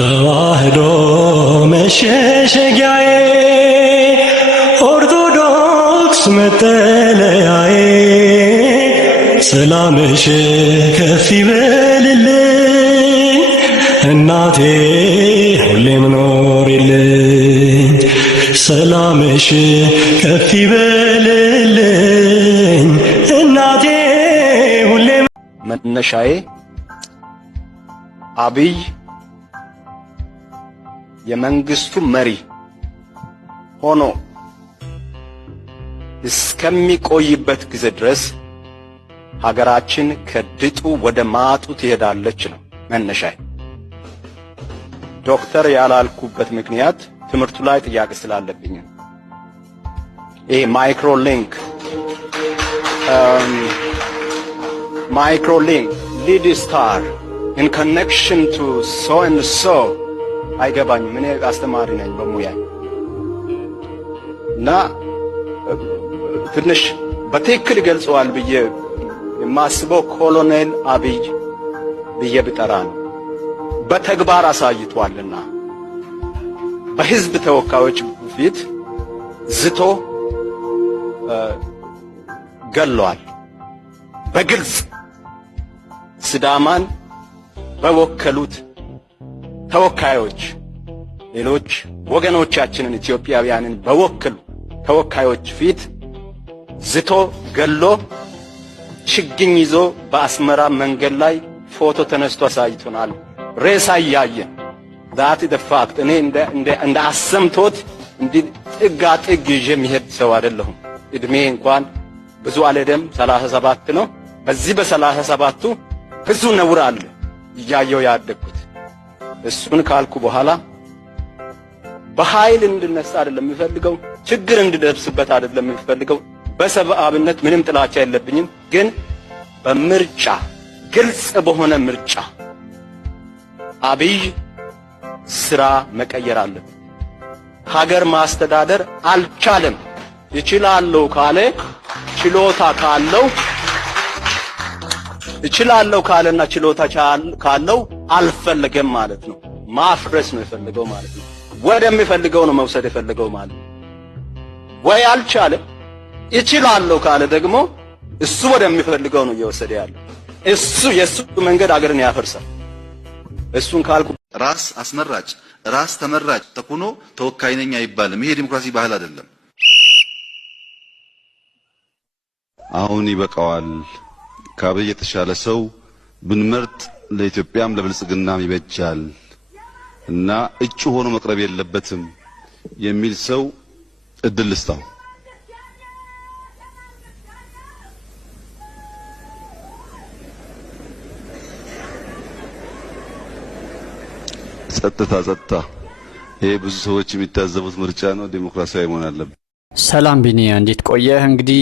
ተዋህዶ መሸሸጊያዬ ኦርቶዶክስ መጠለያዬ ሰላምሽ ከፍ ይበልልኝ እናቴ ሁሌም ኖሪልኝ ሰላምሽ ከፍ ይበልልኝ እናቴ ሁሌም መነሻዬ አብይ የመንግስቱ መሪ ሆኖ እስከሚቆይበት ጊዜ ድረስ ሀገራችን ከድጡ ወደ ማጡ ትሄዳለች ነው መነሻዬ። ዶክተር ያላልኩበት ምክንያት ትምህርቱ ላይ ጥያቄ ስላለብኝ ይሄ ማይክሮሊንክ ሊድ ስታር in connection to so and so አይገባኝም። እኔ አስተማሪ ነኝ በሙያ እና ትንሽ በትክክል ገልጸዋል ብዬ የማስበው ኮሎኔል አብይ ብዬ ብጠራ ነው። በተግባር አሳይቷልና በህዝብ ተወካዮች ፊት ዝቶ ገለዋል። በግልጽ ሲዳማን በወከሉት ተወካዮች ሌሎች ወገኖቻችንን ኢትዮጵያውያንን በወከሉ ተወካዮች ፊት ዝቶ ገሎ ችግኝ ይዞ በአስመራ መንገድ ላይ ፎቶ ተነስቶ አሳይቶናል። ሬሳ ያየን that is the fact። እኔ እንደ አሰምቶት እንዲ ጥጋ ጥግ ይዤ የሚሄድ ሰው አይደለሁም። እድሜ እንኳን ብዙ አልሄደም፣ 37 ነው። በዚህ በ37ቱ ብዙ ነውር አለ እያየው ያደግኩት። እሱን ካልኩ በኋላ በኃይል እንድነሳ አይደለም የምፈልገው፣ ችግር እንድደርስበት አይደለም የምፈልገው። በሰብአዊነት ምንም ጥላቻ የለብኝም። ግን በምርጫ ግልጽ በሆነ ምርጫ አብይ ስራ መቀየር አለበት። ሀገር ማስተዳደር አልቻለም። ይችላልው ካለ ችሎታ ካለው ይችላልው ካለና ችሎታ ካለው አልፈለገም ማለት ነው። ማፍረስ ነው የፈለገው ማለት ነው። ወደሚፈልገው ነው መውሰድ የፈለገው ማለት ነው። ወይ አልቻለም። ይችላልው ካለ ደግሞ እሱ ወደሚፈልገው ነው እየወሰደ ያለው። የሱ መንገድ አገርን ያፈርሳል። እሱን ካልኩ ራስ አስመራጭ ራስ ተመራጭ ተኩኖ ተወካይ ነኝ አይባልም። ይሄ ዲሞክራሲ ባህል አይደለም። አሁን ይበቃዋል። ከአብይ የተሻለ ሰው ብንመርጥ ለኢትዮጵያም ለብልጽግናም ይበጃል እና እጩ ሆኖ መቅረብ የለበትም የሚል ሰው እድል ልስጣው። ጸጥታ ይሄ ብዙ ሰዎች የሚታዘቡት ምርጫ ነው። ዲሞክራሲያዊ መሆን አለበት። ሰላም ቢኒ፣ እንዴት ቆየህ? እንግዲህ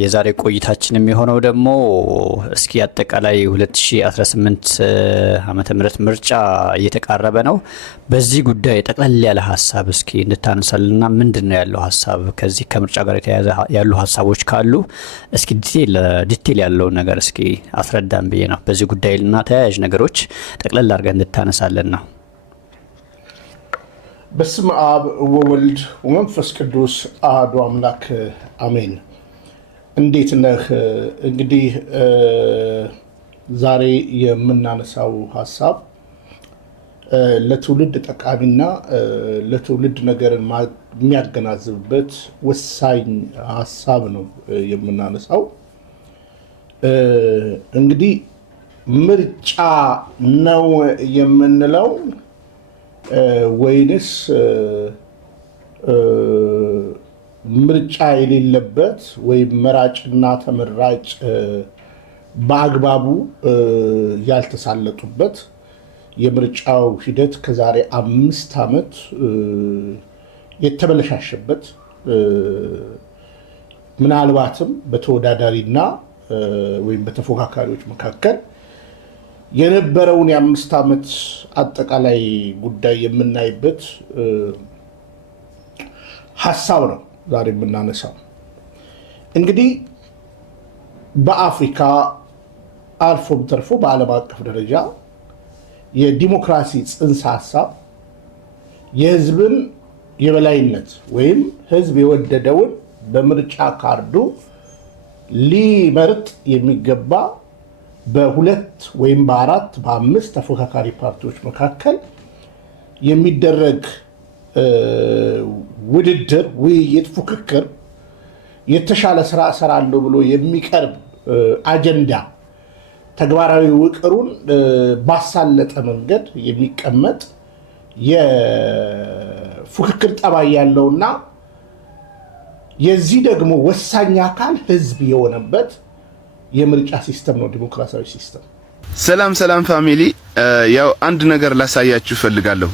የዛሬ ቆይታችን የሚሆነው ደግሞ እስኪ አጠቃላይ 2018 ዓመተ ምህረት ምርጫ እየተቃረበ ነው። በዚህ ጉዳይ ጠቅለል ያለ ሀሳብ እስኪ እንድታነሳልና ምንድነው ያለው ሀሳብ፣ ከዚህ ከምርጫ ጋር የተያያዘ ያሉ ሀሳቦች ካሉ እስኪ ዲቴል ያለው ነገር እስኪ አስረዳን ብዬ ነው። በዚህ ጉዳይና ተያያዥ ነገሮች ጠቅለል አድርገን እንድታነሳለን ነው። በስመ አብ ወወልድ ወመንፈስ ቅዱስ አሐዱ አምላክ አሜን። እንዴት ነህ? እንግዲህ ዛሬ የምናነሳው ሀሳብ ለትውልድ ጠቃሚና ለትውልድ ነገርን የሚያገናዝብበት ወሳኝ ሀሳብ ነው የምናነሳው። እንግዲህ ምርጫ ነው የምንለው ወይንስ ምርጫ የሌለበት ወይም መራጭና ተመራጭ በአግባቡ ያልተሳለጡበት የምርጫው ሂደት ከዛሬ 5 ዓመት የተበለሻሸበት ምናልባትም በተወዳዳሪና ወይም በተፎካካሪዎች መካከል የነበረውን የ5 ዓመት አጠቃላይ ጉዳይ የምናይበት ሀሳብ ነው ዛሬ የምናነሳው። እንግዲህ በአፍሪካ አልፎም ተርፎ በዓለም አቀፍ ደረጃ የዲሞክራሲ ጽንሰ ሐሳብ የህዝብን የበላይነት ወይም ህዝብ የወደደውን በምርጫ ካርዱ ሊመርጥ የሚገባ በሁለት ወይም በአራት በአምስት ተፎካካሪ ፓርቲዎች መካከል የሚደረግ ውድድር፣ ውይይት፣ ፉክክር የተሻለ ስራ እሰራለሁ ብሎ የሚቀርብ አጀንዳ ተግባራዊ ውቅሩን ባሳለጠ መንገድ የሚቀመጥ የፉክክር ጠባይ ያለውና የዚህ ደግሞ ወሳኝ አካል ህዝብ የሆነበት የምርጫ ሲስተም ነው ዲሞክራሲያዊ ሲስተም። ሰላም ሰላም ፋሚሊ፣ ያው አንድ ነገር ላሳያችሁ ፈልጋለሁ።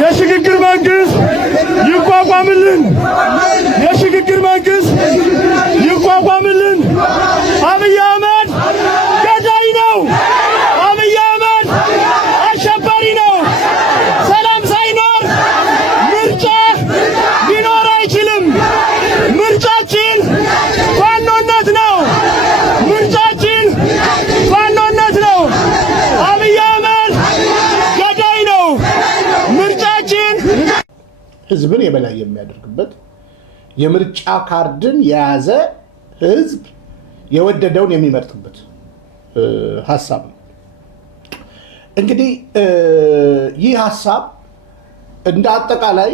የሽግግር መንግስት ይቋቋምልን! የሽግግር መንግስት ይቋቋምልን! አብይ አህመድ ገዳይ ነው! አብይ አህመድ አሸባሪ ነው! ሰላም ሳይኖር ምርጫ ሊኖር አይችልም! ምርጫችን ፋኖነት ነው! ምርጫችን ፋኖነት ነው! አብይ አህመድ ገዳይ ነው! ምርጫችን ህዝብን የበላይ የሚያደርግበት የምርጫ ካርድን የያዘ ህዝብ የወደደውን የሚመርጥበት ሐሳብ ነው። እንግዲህ ይህ ሐሳብ እንደ አጠቃላይ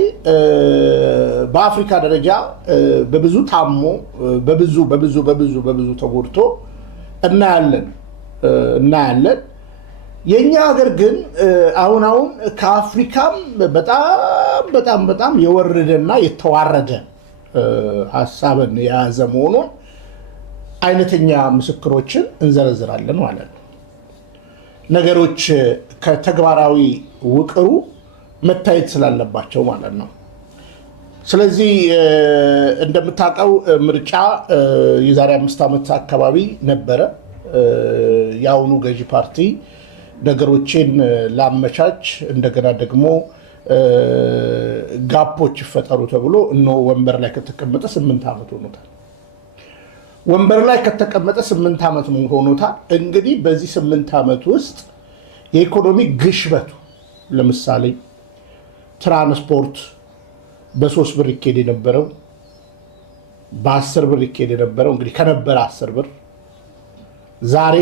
በአፍሪካ ደረጃ በብዙ ታሞ በብዙ ተጎድቶ እናያለን። የኛ ሀገር ግን አሁን ከአፍሪካም በጣም የወረደና የተዋረደ ሐሳብን የያዘ መሆኑን አይነተኛ ምስክሮችን እንዘረዝራለን ማለት ነው። ነገሮች ከተግባራዊ ውቅሩ መታየት ስላለባቸው ማለት ነው። ስለዚህ እንደምታውቀው ምርጫ የዛሬ 5 ዓመት አካባቢ ነበረ። የአሁኑ ገዢ ፓርቲ ነገሮችን ላመቻች እንደገና ደግሞ ጋፖች ይፈጠሩ ተብሎ እነሆ ወንበር ላይ ከተቀመጠ 8 ዓመት ሆኖታል። ወንበር ላይ ከተቀመጠ 8 ዓመት ሆኖታል። እንግዲህ በዚህ 8 ዓመት ውስጥ የኢኮኖሚ ግሽበቱ ለምሳሌ ትራንስፖርት በ3 ብር ይኬድ የነበረው በ10 ብር ይኬድ የነበረው እንግዲህ ከነበረ 10 ብር ዛሬ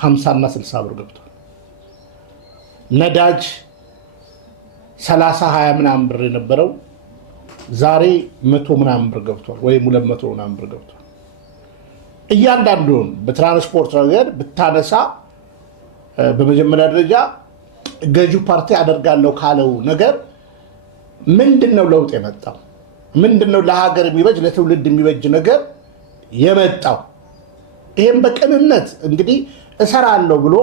50 እና 60 ብር ገብቷል። ነዳጅ 30-20 ምናምን ብር የነበረው ዛሬ 100 ምናምን ብር ገብቷል፣ ወይም 200 ምናምን ብር ገብቷል። እያንዳንዱን በትራንስፖርት ረገድ ብታነሳ በመጀመሪያ ደረጃ ገዢው ፓርቲ አደርጋለሁ ካለው ነገር ምንድነው ለውጥ የመጣው? ምንድነው ለሀገር የሚበጅ ለትውልድ የሚበጅ ነገር የመጣው? ይሄን በቅንነት እንግዲህ እሰራለሁ ብሎ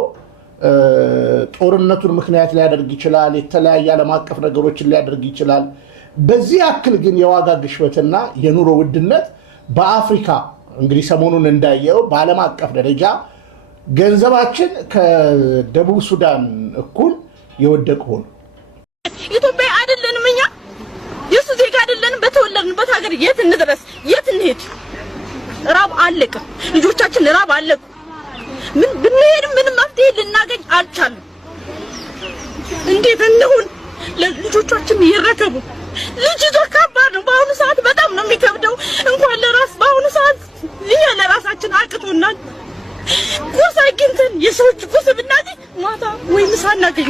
ጦርነቱን ምክንያት ሊያደርግ ይችላል። የተለያየ ዓለም አቀፍ ነገሮችን ሊያደርግ ይችላል። በዚህ ያክል ግን የዋጋ ግሽበትና የኑሮ ውድነት በአፍሪካ እንግዲህ ሰሞኑን እንዳየው በዓለም አቀፍ ደረጃ ገንዘባችን ከደቡብ ሱዳን እኩል የወደቀ ሆኖ ኢትዮጵያ አይደለንም፣ እኛ የሱ ዜጋ አይደለንም። በተወለድንበት ሀገር የት እንድረስ? የት እንሄድ? ራብ አለቀ፣ ልጆቻችን ራብ አለቁ። ምን ብንሄድ ምንም መፍትሄ ልናገኝ አልቻልንም። እንዴት እንሁን? ልጆቻችን ይረከቡ። ልጅቷ ከባድ ነው። በአሁኑ ሰዓት በጣም ነው የሚከብደው። እንኳን ለራስ በአሁኑ ሰዓት እኛ ለራሳችን አቅቶናል። ቁርስ አግኝተን የሰዎች ቁርስ ብናገኝ ማታ ወይ ምሳ እናገኝ፣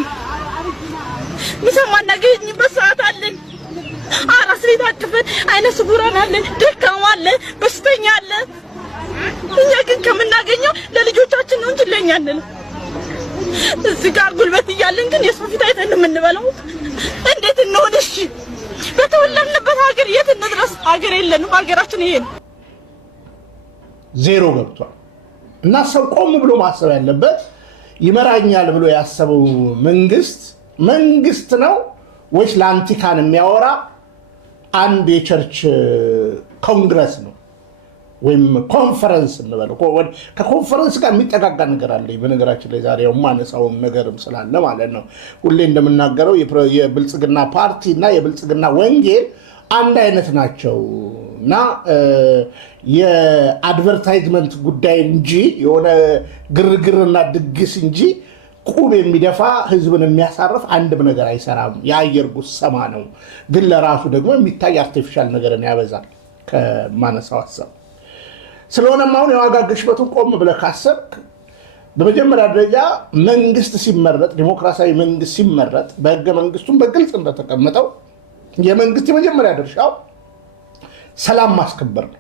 ምሳ ማናገኝበት ሰዓት አለን። አራስ ቤት አቅፈን አይነ ስውራን አለን፣ ደካማ አለ፣ በሽተኛ አለ። እኛ ግን ከምናገኘው ለልጆቻችን ነው እንጂ ለኛ አንልም። እዚህ ጋር ጉልበት እያለን ግን የሰው ፊት አይተን የምንበላው እንዴት እንሆን? እሺ በተወለድንበት ሀገር የት እንድረስ? ሀገር የለንም። ሀገራችን ይሄ ነው። ዜሮ ገብቷል። እና ሰው ቆም ብሎ ማሰብ ያለበት ይመራኛል ብሎ ያሰበው መንግስት ነው ወይስ ለአንቲካን የሚያወራ አንድ የቸርች ኮንግረስ ነው ወይም ኮንፈረንስ እንበለው? ከኮንፈረንስ ጋር የሚጠጋጋ ነገር አለ። በነገራችን ላይ ዛሬ የማነሳውን ነገርም ስላለ ማለት ነው። ሁሌ እንደምናገረው የብልጽግና ፓርቲ እና የብልጽግና ወንጌል አንድ አይነት ናቸው እና የአድቨርታይዝመንት ጉዳይ እንጂ የሆነ ግርግርና ድግስ እንጂ ቁብ የሚደፋ ህዝብን የሚያሳርፍ አንድም ነገር አይሰራም። የአየር ጉሰማ ነው፣ ግን ለራሱ ደግሞ የሚታይ አርቲፊሻል ነገርን ያበዛል ከማነሳው ሀሳብ። ስለሆነም አሁን የዋጋ ግሽበቱን ቆም ብለህ ካሰብክ በመጀመሪያ ደረጃ መንግስት ሲመረጥ፣ ዲሞክራሲያዊ መንግስት ሲመረጥ በህገ መንግስቱም በግልጽ እንደተቀመጠው የመንግስት የመጀመሪያ ድርሻው ሰላም ማስከበር ነው።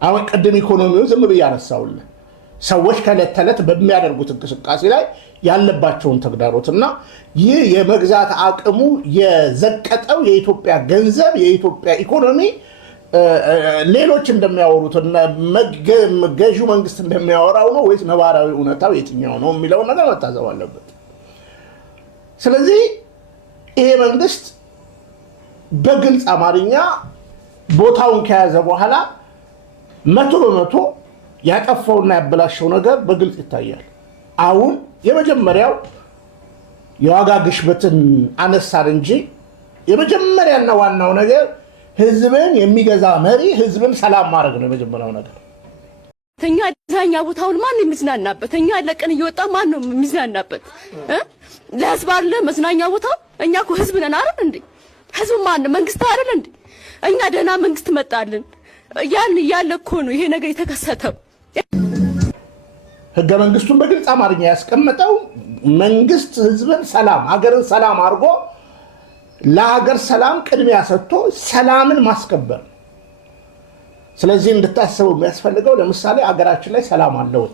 አሁን ቅድም ኢኮኖሚው ዝም ብዬ አነሳውልህ። ሰዎች ከዕለት ተዕለት በሚያደርጉት እንቅስቃሴ ላይ ያለባቸውን ተግዳሮትና ይህ የመግዛት አቅሙ የዘቀጠው የኢትዮጵያ ገንዘብ የኢትዮጵያ ኢኮኖሚ ሌሎች እንደሚያወሩት ገዢው መንግስት እንደሚያወራው ነው ወይስ ነባራዊ እውነታው የትኛው ነው የሚለው ነገር መታዘብ አለበት። ስለዚህ ይሄ መንግስት በግልጽ አማርኛ ቦታውን ከያዘ በኋላ 100% ያጠፋውና ያበላሸው ነገር በግልጽ ይታያል። አሁን የመጀመሪያው የዋጋ ግሽበትን አነሳን እንጂ የመጀመሪያና ዋናው ነገር ህዝብን የሚገዛ መሪ ህዝብን ሰላም ማድረግ ነው የመጀመሪያው ነገር። ተኛ ዛኛ ቦታውን ማን የሚዝናናበት? ተኛ ለቀን እየወጣ ማን ነው የሚዝናናበት? ለህዝብ አለ መዝናኛ ቦታው። እኛ እኮ ህዝብ ነን አይደል እንዴ? ህዝብ ማን ነው? መንግስት አይደል እንዴ? እኛ ደህና መንግስት መጣልን ያን ያለ እኮ ነው ይሄ ነገር የተከሰተው። ህገ መንግስቱን በግልጽ አማርኛ ያስቀመጠው መንግስት ህዝብን ሰላም ሀገርን ሰላም አድርጎ ለሀገር ሰላም ቅድሚያ ሰጥቶ ሰላምን ማስከበር። ስለዚህ እንድታስበው የሚያስፈልገው ለምሳሌ ሀገራችን ላይ ሰላም አለ ወይ?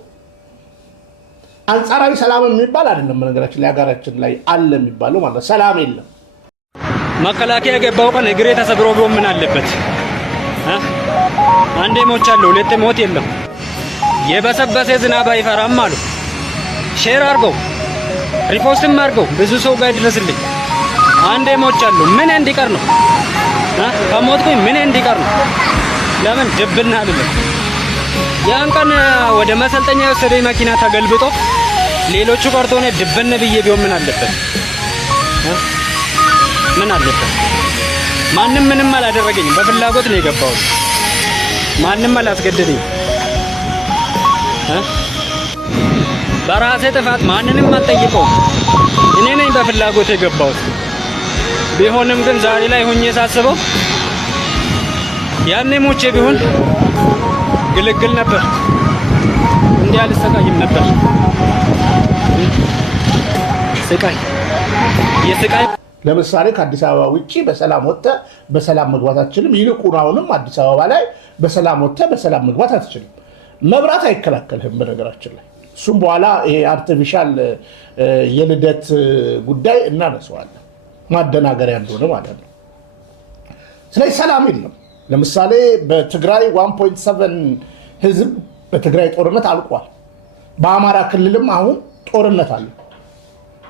አንጻራዊ ሰላም የሚባል አይደለም። በነገራችን ላይ ሀገራችን ላይ አለ የሚባለው ማለት ሰላም የለም። መከላከያ የገባው ቀን እግሬ ተሰብሮ ቢሆን ምን አለበት? አንዴ ሞቻለሁ፣ ሁለቴ ሞት የለም። የበሰበሰ ዝናብ አይፈራም አሉ። ሼር አድርገው ሪፖስትም አድርገው ብዙ ሰው ጋር ይድረስልኝ። አንዴ ሞቻለሁ፣ ምን እንዲቀር ነው? ከሞትኩኝ ምን እንዲቀር ነው? ለምን ድብና አይደለም። ያን ቀን ወደ መሰልጠኛ የወሰደኝ መኪና ተገልብጦ ሌሎቹ ቀርቶ ነው ድብን ብዬ ቢሆን ምን አለበት? ምን አለበት? ማንም ምንም አላደረገኝም። በፍላጎት ነው የገባሁት። ማንም አላስገደደኝ። በራሴ ጥፋት ማንንም አልጠይቀውም። እኔ ነኝ በፍላጎት የገባሁት። ቢሆንም ግን ዛሬ ላይ ሆኜ ሳስበው ያኔ ሞቼ ቢሆን ግልግል ነበር፣ እንዲህ አልሰቃይም ነበር። ስቃይ የስቃይ ለምሳሌ ከአዲስ አበባ ውጪ በሰላም ወጥተህ በሰላም መግባት አትችልም። ይልቁን አሁንም አዲስ አበባ ላይ በሰላም ወጥተህ በሰላም መግባት አትችልም። መብራት አይከላከልህም። በነገራችን ላይ እሱም በኋላ ይሄ አርቲፊሻል የልደት ጉዳይ እናነሳዋለን፣ ማደናገሪያ እንደሆነ ማለት ነው። ስለዚህ ሰላም የለም። ለምሳሌ በትግራይ 1.7 ህዝብ በትግራይ ጦርነት አልቋል። በአማራ ክልልም አሁን ጦርነት አለ።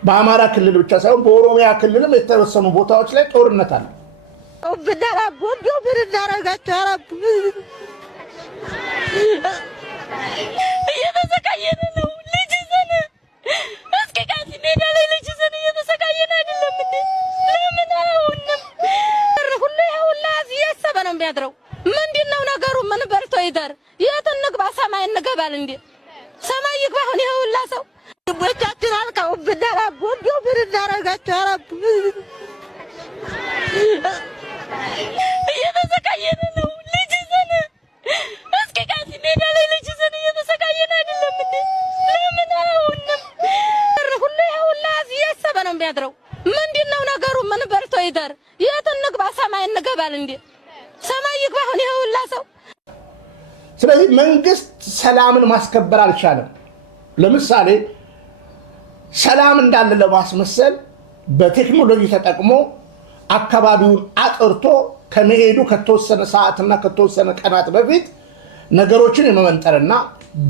በአማራ ክልል ብቻ ሳይሆን በኦሮሚያ ክልልም የተወሰኑ ቦታዎች ላይ ጦርነት አለ። እየተሰቃየን ነው። ልጅ ይዘን እስኪ ቃዚ ሜዳ ላይ ልጅ ይዘን እየተሰቃየን አይደለም እንዴ? ለምን አሁንም ሁሉ ሁላ እያሰበ ነው የሚያድረው? ምንድነው ነገሩ? ምን በልቶ ይደር? የት እንግባ? ሰማይ እንገባል እንዴ? ሰማይ ይግባ። አሁን ይሄ ሁላ ሰው ልቦቻችን አልቀው ብዳራ ቦንዶ ብር እንዳረጋቸው አረብ እየተሰቃየን ነው። ልጅ ይዘን እስኪ ቃዚ ሜዳ ላይ ልጅ ይዘን እየተሰቃየን አይደለም እንዴ? ለምን አሁንም ሁሉ ሁላ እያሰበ ነው የሚያድረው? ምንድነው ነገሩ? ምን በልቶ ይደር? የት እንግባ? ሰማይ እንገባል እንዴ? ሰማይ ይግባ። አሁን ይሄ ሁላ ሰው። ስለዚህ መንግስት ሰላምን ማስከበር አልቻለም። ለምሳሌ ሰላም እንዳለ ለማስመሰል በቴክኖሎጂ ተጠቅሞ አካባቢውን አጥርቶ ከመሄዱ ከተወሰነ ሰዓትና ከተወሰነ ቀናት በፊት ነገሮችን የመመንጠርና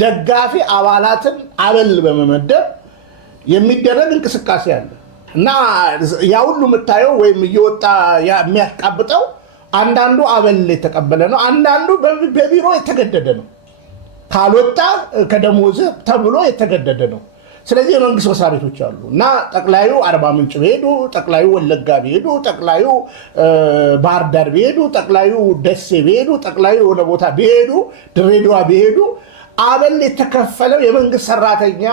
ደጋፊ አባላትን አበል በመመደብ የሚደረግ እንቅስቃሴ አለ እና ያ ሁሉ የምታየው ወይም እየወጣ የሚያቃብጠው አንዳንዱ አበል የተቀበለ ነው፣ አንዳንዱ በቢሮ የተገደደ ነው። ካልወጣ ከደሞዝ ተብሎ የተገደደ ነው። ስለዚህ የመንግስት መስሪያ ቤቶች አሉ እና ጠቅላዩ አርባ ምንጭ ቢሄዱ፣ ጠቅላዩ ወለጋ ቢሄዱ፣ ጠቅላዩ ባህር ዳር ቢሄዱ፣ ጠቅላዩ ደሴ ቢሄዱ፣ ጠቅላዩ የሆነ ቦታ ቢሄዱ፣ ድሬዳዋ ቢሄዱ አበል የተከፈለው የመንግስት ሰራተኛ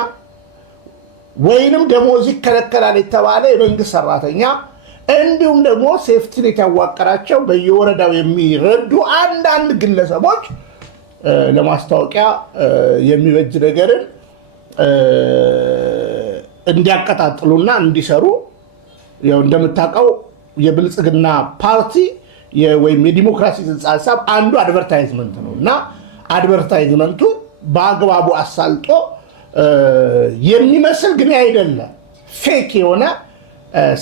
ወይንም ደሞዝ ይከለከላል የተባለ የመንግስት ሰራተኛ እንዲሁም ደግሞ ሴፍቲኔት ያዋቀራቸው በየወረዳው የሚረዱ አንዳንድ ግለሰቦች ለማስታወቂያ የሚበጅ ነገርን እንዲያቀጣጥሉና እንዲሰሩ ያው እንደምታውቀው የብልጽግና ፓርቲ ወይም የዲሞክራሲ ጽንሰ ሐሳብ አንዱ አድቨርታይዝመንት ነው እና አድቨርታይዝመንቱ በአግባቡ አሳልጦ የሚመስል ግን አይደለም ፌክ የሆነ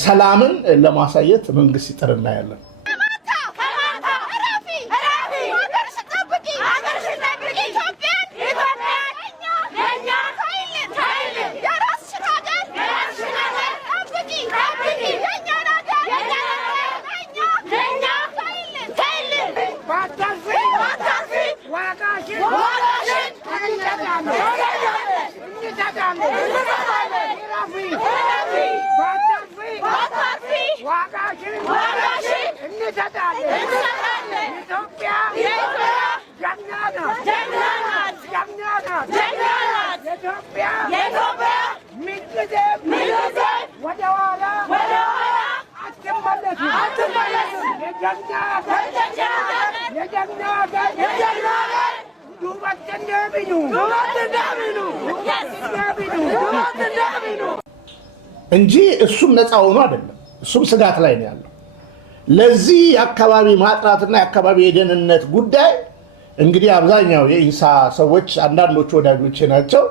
ሰላምን ለማሳየት መንግስት ይጥር እናያለን። እንጂ እሱም ነፃ ሆኖ አይደለም። እሱም ስጋት ላይ ነው ያለው። ለዚህ የአካባቢ ማጥራትና የአካባቢ የደህንነት ጉዳይ እንግዲህ አብዛኛው የኢንሳ ሰዎች አንዳንዶቹ ወዳጆቼ ናቸው።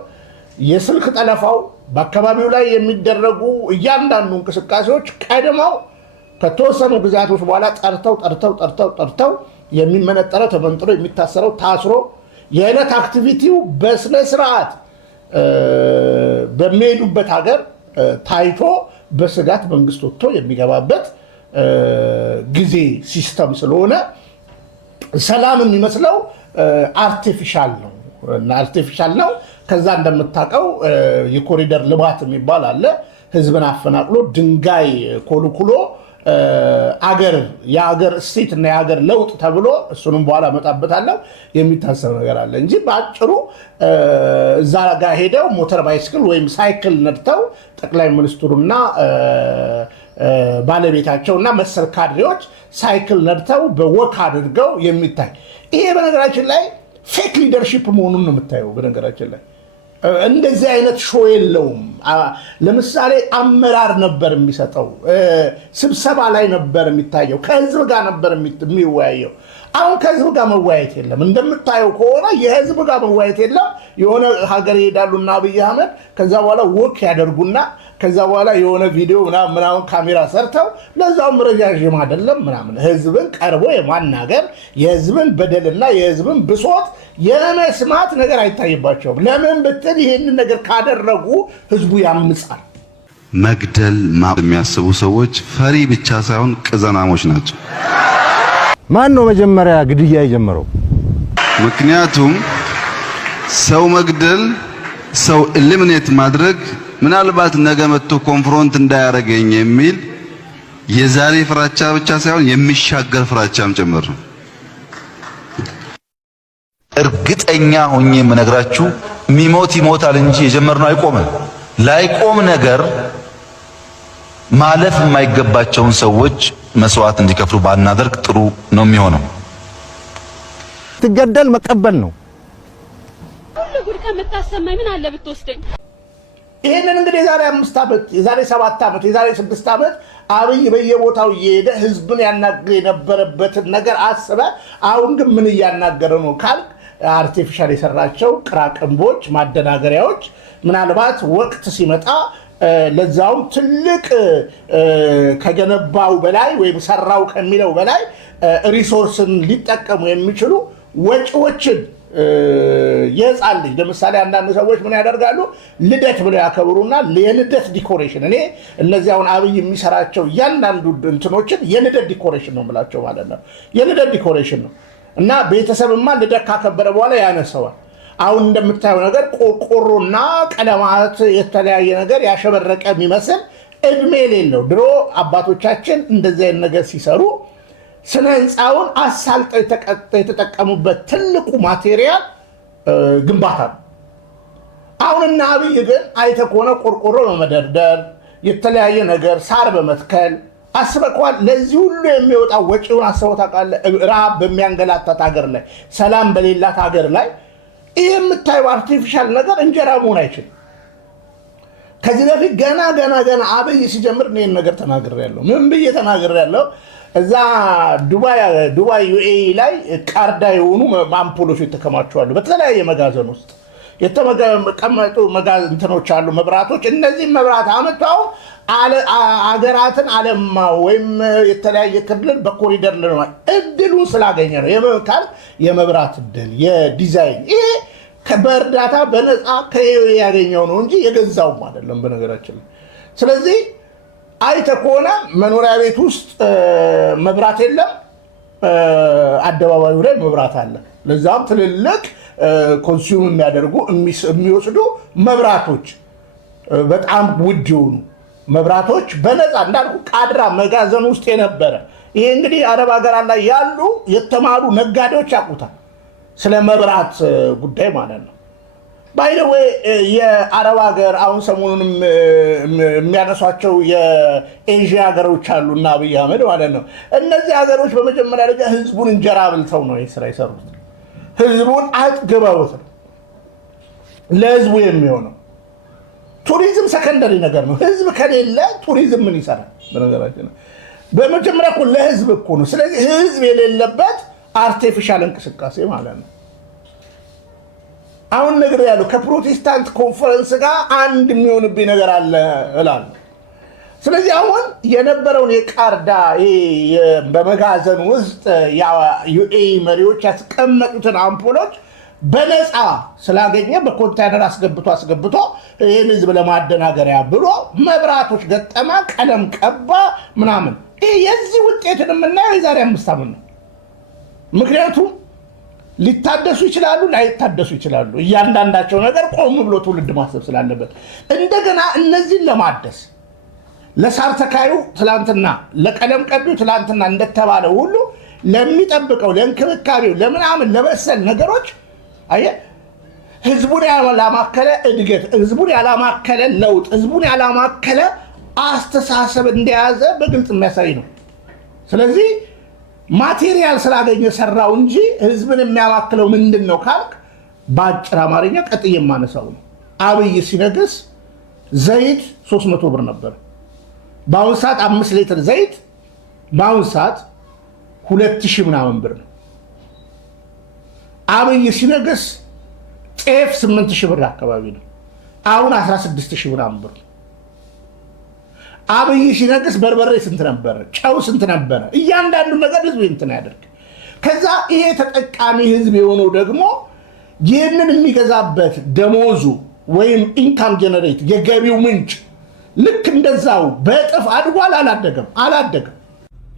የስልክ ጠለፋው በአካባቢው ላይ የሚደረጉ እያንዳንዱ እንቅስቃሴዎች ቀድመው ከተወሰኑ ጊዜያቶች በኋላ ጠርተው የሚመነጠረው ተመንጥሮ የሚታሰረው ታስሮ የዕለት አክቲቪቲው በስነ ስርዓት በሚሄዱበት ሀገር ታይቶ በስጋት መንግስት ወጥቶ የሚገባበት ጊዜ ሲስተም ስለሆነ ሰላም የሚመስለው አርቲፊሻል ነው እና አርቲፊሻል ነው። ከዛ እንደምታውቀው የኮሪደር ልማት የሚባል አለ። ህዝብን አፈናቅሎ ድንጋይ ኮልኩሎ የአገር እሴት እና የአገር ለውጥ ተብሎ እሱንም በኋላ መጣበታለሁ የሚታሰብ ነገር አለ እንጂ በአጭሩ እዛ ጋር ሄደው ሞተር ባይስክል ወይም ሳይክል ነድተው ጠቅላይ ሚኒስትሩና ባለቤታቸውና መሰል ካድሬዎች ሳይክል ነድተው በወክ አድርገው የሚታይ ይሄ በነገራችን ላይ ፌክ ሊደርሺፕ መሆኑን ነው የምታየው። በነገራችን ላይ እንደዚህ አይነት ሾው የለውም። ለምሳሌ አመራር ነበር የሚሰጠው፣ ስብሰባ ላይ ነበር የሚታየው፣ ከህዝብ ጋር ነበር የሚወያየው። አሁን ከህዝብ ጋር መወያየት የለም። እንደምታየው ከሆነ የህዝብ ጋር መወያየት የለም። የሆነ ሀገር ይሄዳሉና አብይ አህመድ ከዛ በኋላ ወክ ያደርጉና ከዛ በኋላ የሆነ ቪዲዮ ምናምን ካሜራ ሰርተው ለዛውም ረጃጅም አይደለም ምናምን ህዝብን ቀርቦ የማናገር የህዝብን በደልና የህዝብን ብሶት የመስማት ነገር አይታይባቸውም። ለምን ብትል ይሄንን ነገር ካደረጉ ህዝቡ ያምጻል። መግደል የሚያስቡ ሰዎች ፈሪ ብቻ ሳይሆን ቅዘናሞች ናቸው። ማን ነው መጀመሪያ ግድያ የጀመረው? ምክንያቱም ሰው መግደል፣ ሰው ኤሊሚኔት ማድረግ ምናልባት ነገ መጥቶ ኮንፍሮንት እንዳያረገኝ የሚል የዛሬ ፍራቻ ብቻ ሳይሆን የሚሻገር ፍራቻም ጭምር ነው። እርግጠኛ ሆኜ የምነግራችሁ የሚሞት ይሞታል እንጂ የጀመርነው አይቆምም። ላይቆም ነገር ማለፍ የማይገባቸውን ሰዎች መስዋዕት እንዲከፍሉ ባናደርግ ጥሩ ነው የሚሆነው። ትገደል መቀበል ነው። ሁሉ ጉድ ከመታሰማኝ ምን አለ ብትወስደኝ። ይሄንን እንግዲህ የዛሬ 5 ዓመት፣ የዛሬ 7 ዓመት፣ የዛሬ 6 ዓመት አብይ በየቦታው እየሄደ ህዝብን ያናገረ የነበረበትን ነገር አስበ አሁን ግን ምን እያናገረ ነው ካልክ አርቲፊሻል የሰራቸው ቅራቅንቦች ማደናገሪያዎች ምናልባት ወቅት ሲመጣ ለዛውም ትልቅ ከገነባው በላይ ወይም ሰራው ከሚለው በላይ ሪሶርስን ሊጠቀሙ የሚችሉ ወጪዎችን የህፃን ልጅ ለምሳሌ አንዳንድ ሰዎች ምን ያደርጋሉ? ልደት ብለው ያከብሩና የልደት ዲኮሬሽን እኔ እነዚህ አሁን አብይ የሚሰራቸው እያንዳንዱ እንትኖችን የልደት ዲኮሬሽን ነው የምላቸው ማለት ነው። የልደት ዲኮሬሽን ነው እና ቤተሰብማ ልደት ካከበረ በኋላ ያነሰዋል። አሁን እንደምታየው ነገር ቆርቆሮና ቀለማት የተለያየ ነገር ያሸበረቀ የሚመስል እድሜ የሌለው ድሮ አባቶቻችን እንደዚህ አይነት ነገር ሲሰሩ ስነ ህንፃውን አሳልጠው የተጠቀሙበት ትልቁ ማቴሪያል ግንባታ ነው። አሁንና አብይ ግን አይተህ ከሆነ ቆርቆሮ በመደርደር የተለያየ ነገር ሳር በመትከል አስበኳል። ለዚህ ሁሉ የሚወጣው ወጪውን አስበው ታውቃለህ? ረሃብ በሚያንገላታት ሀገር ላይ፣ ሰላም በሌላት ሀገር ላይ ይህ የምታየው አርቲፊሻል ነገር እንጀራ መሆን አይችልም። ከዚህ በፊት ገና አብይ ሲጀምር ይህን ነገር ተናግሬያለሁ። ምን ብዬ ተናግሬያለሁ? እዛ ዱባይ ዩኤኢ ላይ ቃርዳ የሆኑ አምፖሎች የተከማቸዋሉ በተለያየ መጋዘን ውስጥ የተቀመጡ መጋዘኖች አሉ፣ መብራቶች። እነዚህ መብራት አመጣው አገራትን አለማ ወይም የተለያየ ክልል በኮሪደር ለማ እድሉን ስላገኘ ነው። የመካል የመብራት እድል የዲዛይን ይሄ በእርዳታ በነፃ ከዩኤኢ ያገኘው ነው እንጂ የገዛውም አይደለም በነገራችን። ስለዚህ አይተህ ከሆነ መኖሪያ ቤት ውስጥ መብራት የለም፣ አደባባዩ ላይ መብራት አለ። ለዛም ትልልቅ ኮንሱም የሚያደርጉ የሚወስዱ መብራቶች በጣም ውድ የሆኑ መብራቶች በነፃ እንዳልኩ ቃድራ መጋዘን ውስጥ የነበረ ይሄ እንግዲህ አረብ ሀገራት ላይ ያሉ የተማሩ ነጋዴዎች ያውቁታል ስለ መብራት ጉዳይ ማለት ነው። ባይደወይ የአረብ ሀገር አሁን ሰሞኑንም የሚያነሷቸው የኤዥያ ሀገሮች አሉና አብይ አህመድ ማለት ነው። እነዚህ ሀገሮች በመጀመሪያ ደረጃ ህዝቡን እንጀራ ብልተው ነው ስራ የሰሩት። ህዝቡን አጥግበውት ነው ለህዝቡ የሚሆነው። ቱሪዝም ሰከንደሪ ነገር ነው። ህዝብ ከሌለ ቱሪዝም ምን ይሰራል? በነገራችን በመጀመሪያ እኮ ለህዝብ እኮ ነው። ስለዚህ ህዝብ የሌለበት አርቲፊሻል እንቅስቃሴ ማለት ነው። አሁን ነገር ያለው ከፕሮቴስታንት ኮንፈረንስ ጋር አንድ የሚሆንብኝ ነገር አለ እላለሁ። ስለዚህ አሁን የነበረውን የቃርዳ በመጋዘን ውስጥ ዩኤኢ መሪዎች ያስቀመጡትን አምፖሎች በነፃ ስላገኘ በኮንቴነር አስገብቶ ይህን ህዝብ ለማደናገሪያ ብሎ መብራቶች ገጠማ፣ ቀለም ቀባ ምናምን። ይህ የዚህ ውጤትን የምናየው የዛሬ 5 ዓመት ነው። ምክንያቱም ሊታደሱ ይችላሉ፣ ላይታደሱ ይችላሉ። እያንዳንዳቸው ነገር ቆም ብሎ ትውልድ ማሰብ ስላለበት እንደገና እነዚህን ለማደስ ለሳር ተካዩ ትላንትና፣ ለቀለም ቀቢው ትላንትና እንደተባለ ሁሉ ለሚጠብቀው ለእንክብካቤው ለምናምን ለመሰል ነገሮች አየህ ህዝቡን ያላማከለ እድገት፣ ህዝቡን ያላማከለ ለውጥ፣ ህዝቡን ያላማከለ አስተሳሰብ እንደያዘ በግልጽ የሚያሳይ ነው። ስለዚህ ማቴሪያል ስላገኘ ሰራው እንጂ ህዝብን የሚያማክለው ምንድን ነው ካልክ በአጭር አማርኛ ቀጥዬ የማነሳው ነው። አብይ ሲነግስ ዘይት 300 ብር ነበር። በአሁን ሰዓት 5 ሊትር ዘይት በአሁን ሰዓት 2000 ምናምን ብር ነው። አብይ ሲነግስ ጤፍ 8000 ብር አካባቢ ነው። አሁን 16000 ምናምን ብር። አብይ ሲነግስ በርበሬ ስንት ነበረ? ጨው ስንት ነበረ? እያንዳንዱ ነገር ህዝብ እንትን ያደርግ። ከዛ ይሄ ተጠቃሚ ህዝብ የሆነው ደግሞ ይህንን የሚገዛበት ደሞዙ ወይም ኢንካም ጀነሬት የገቢው ምንጭ ልክ እንደዛው በእጥፍ አድጓል። አላደገም።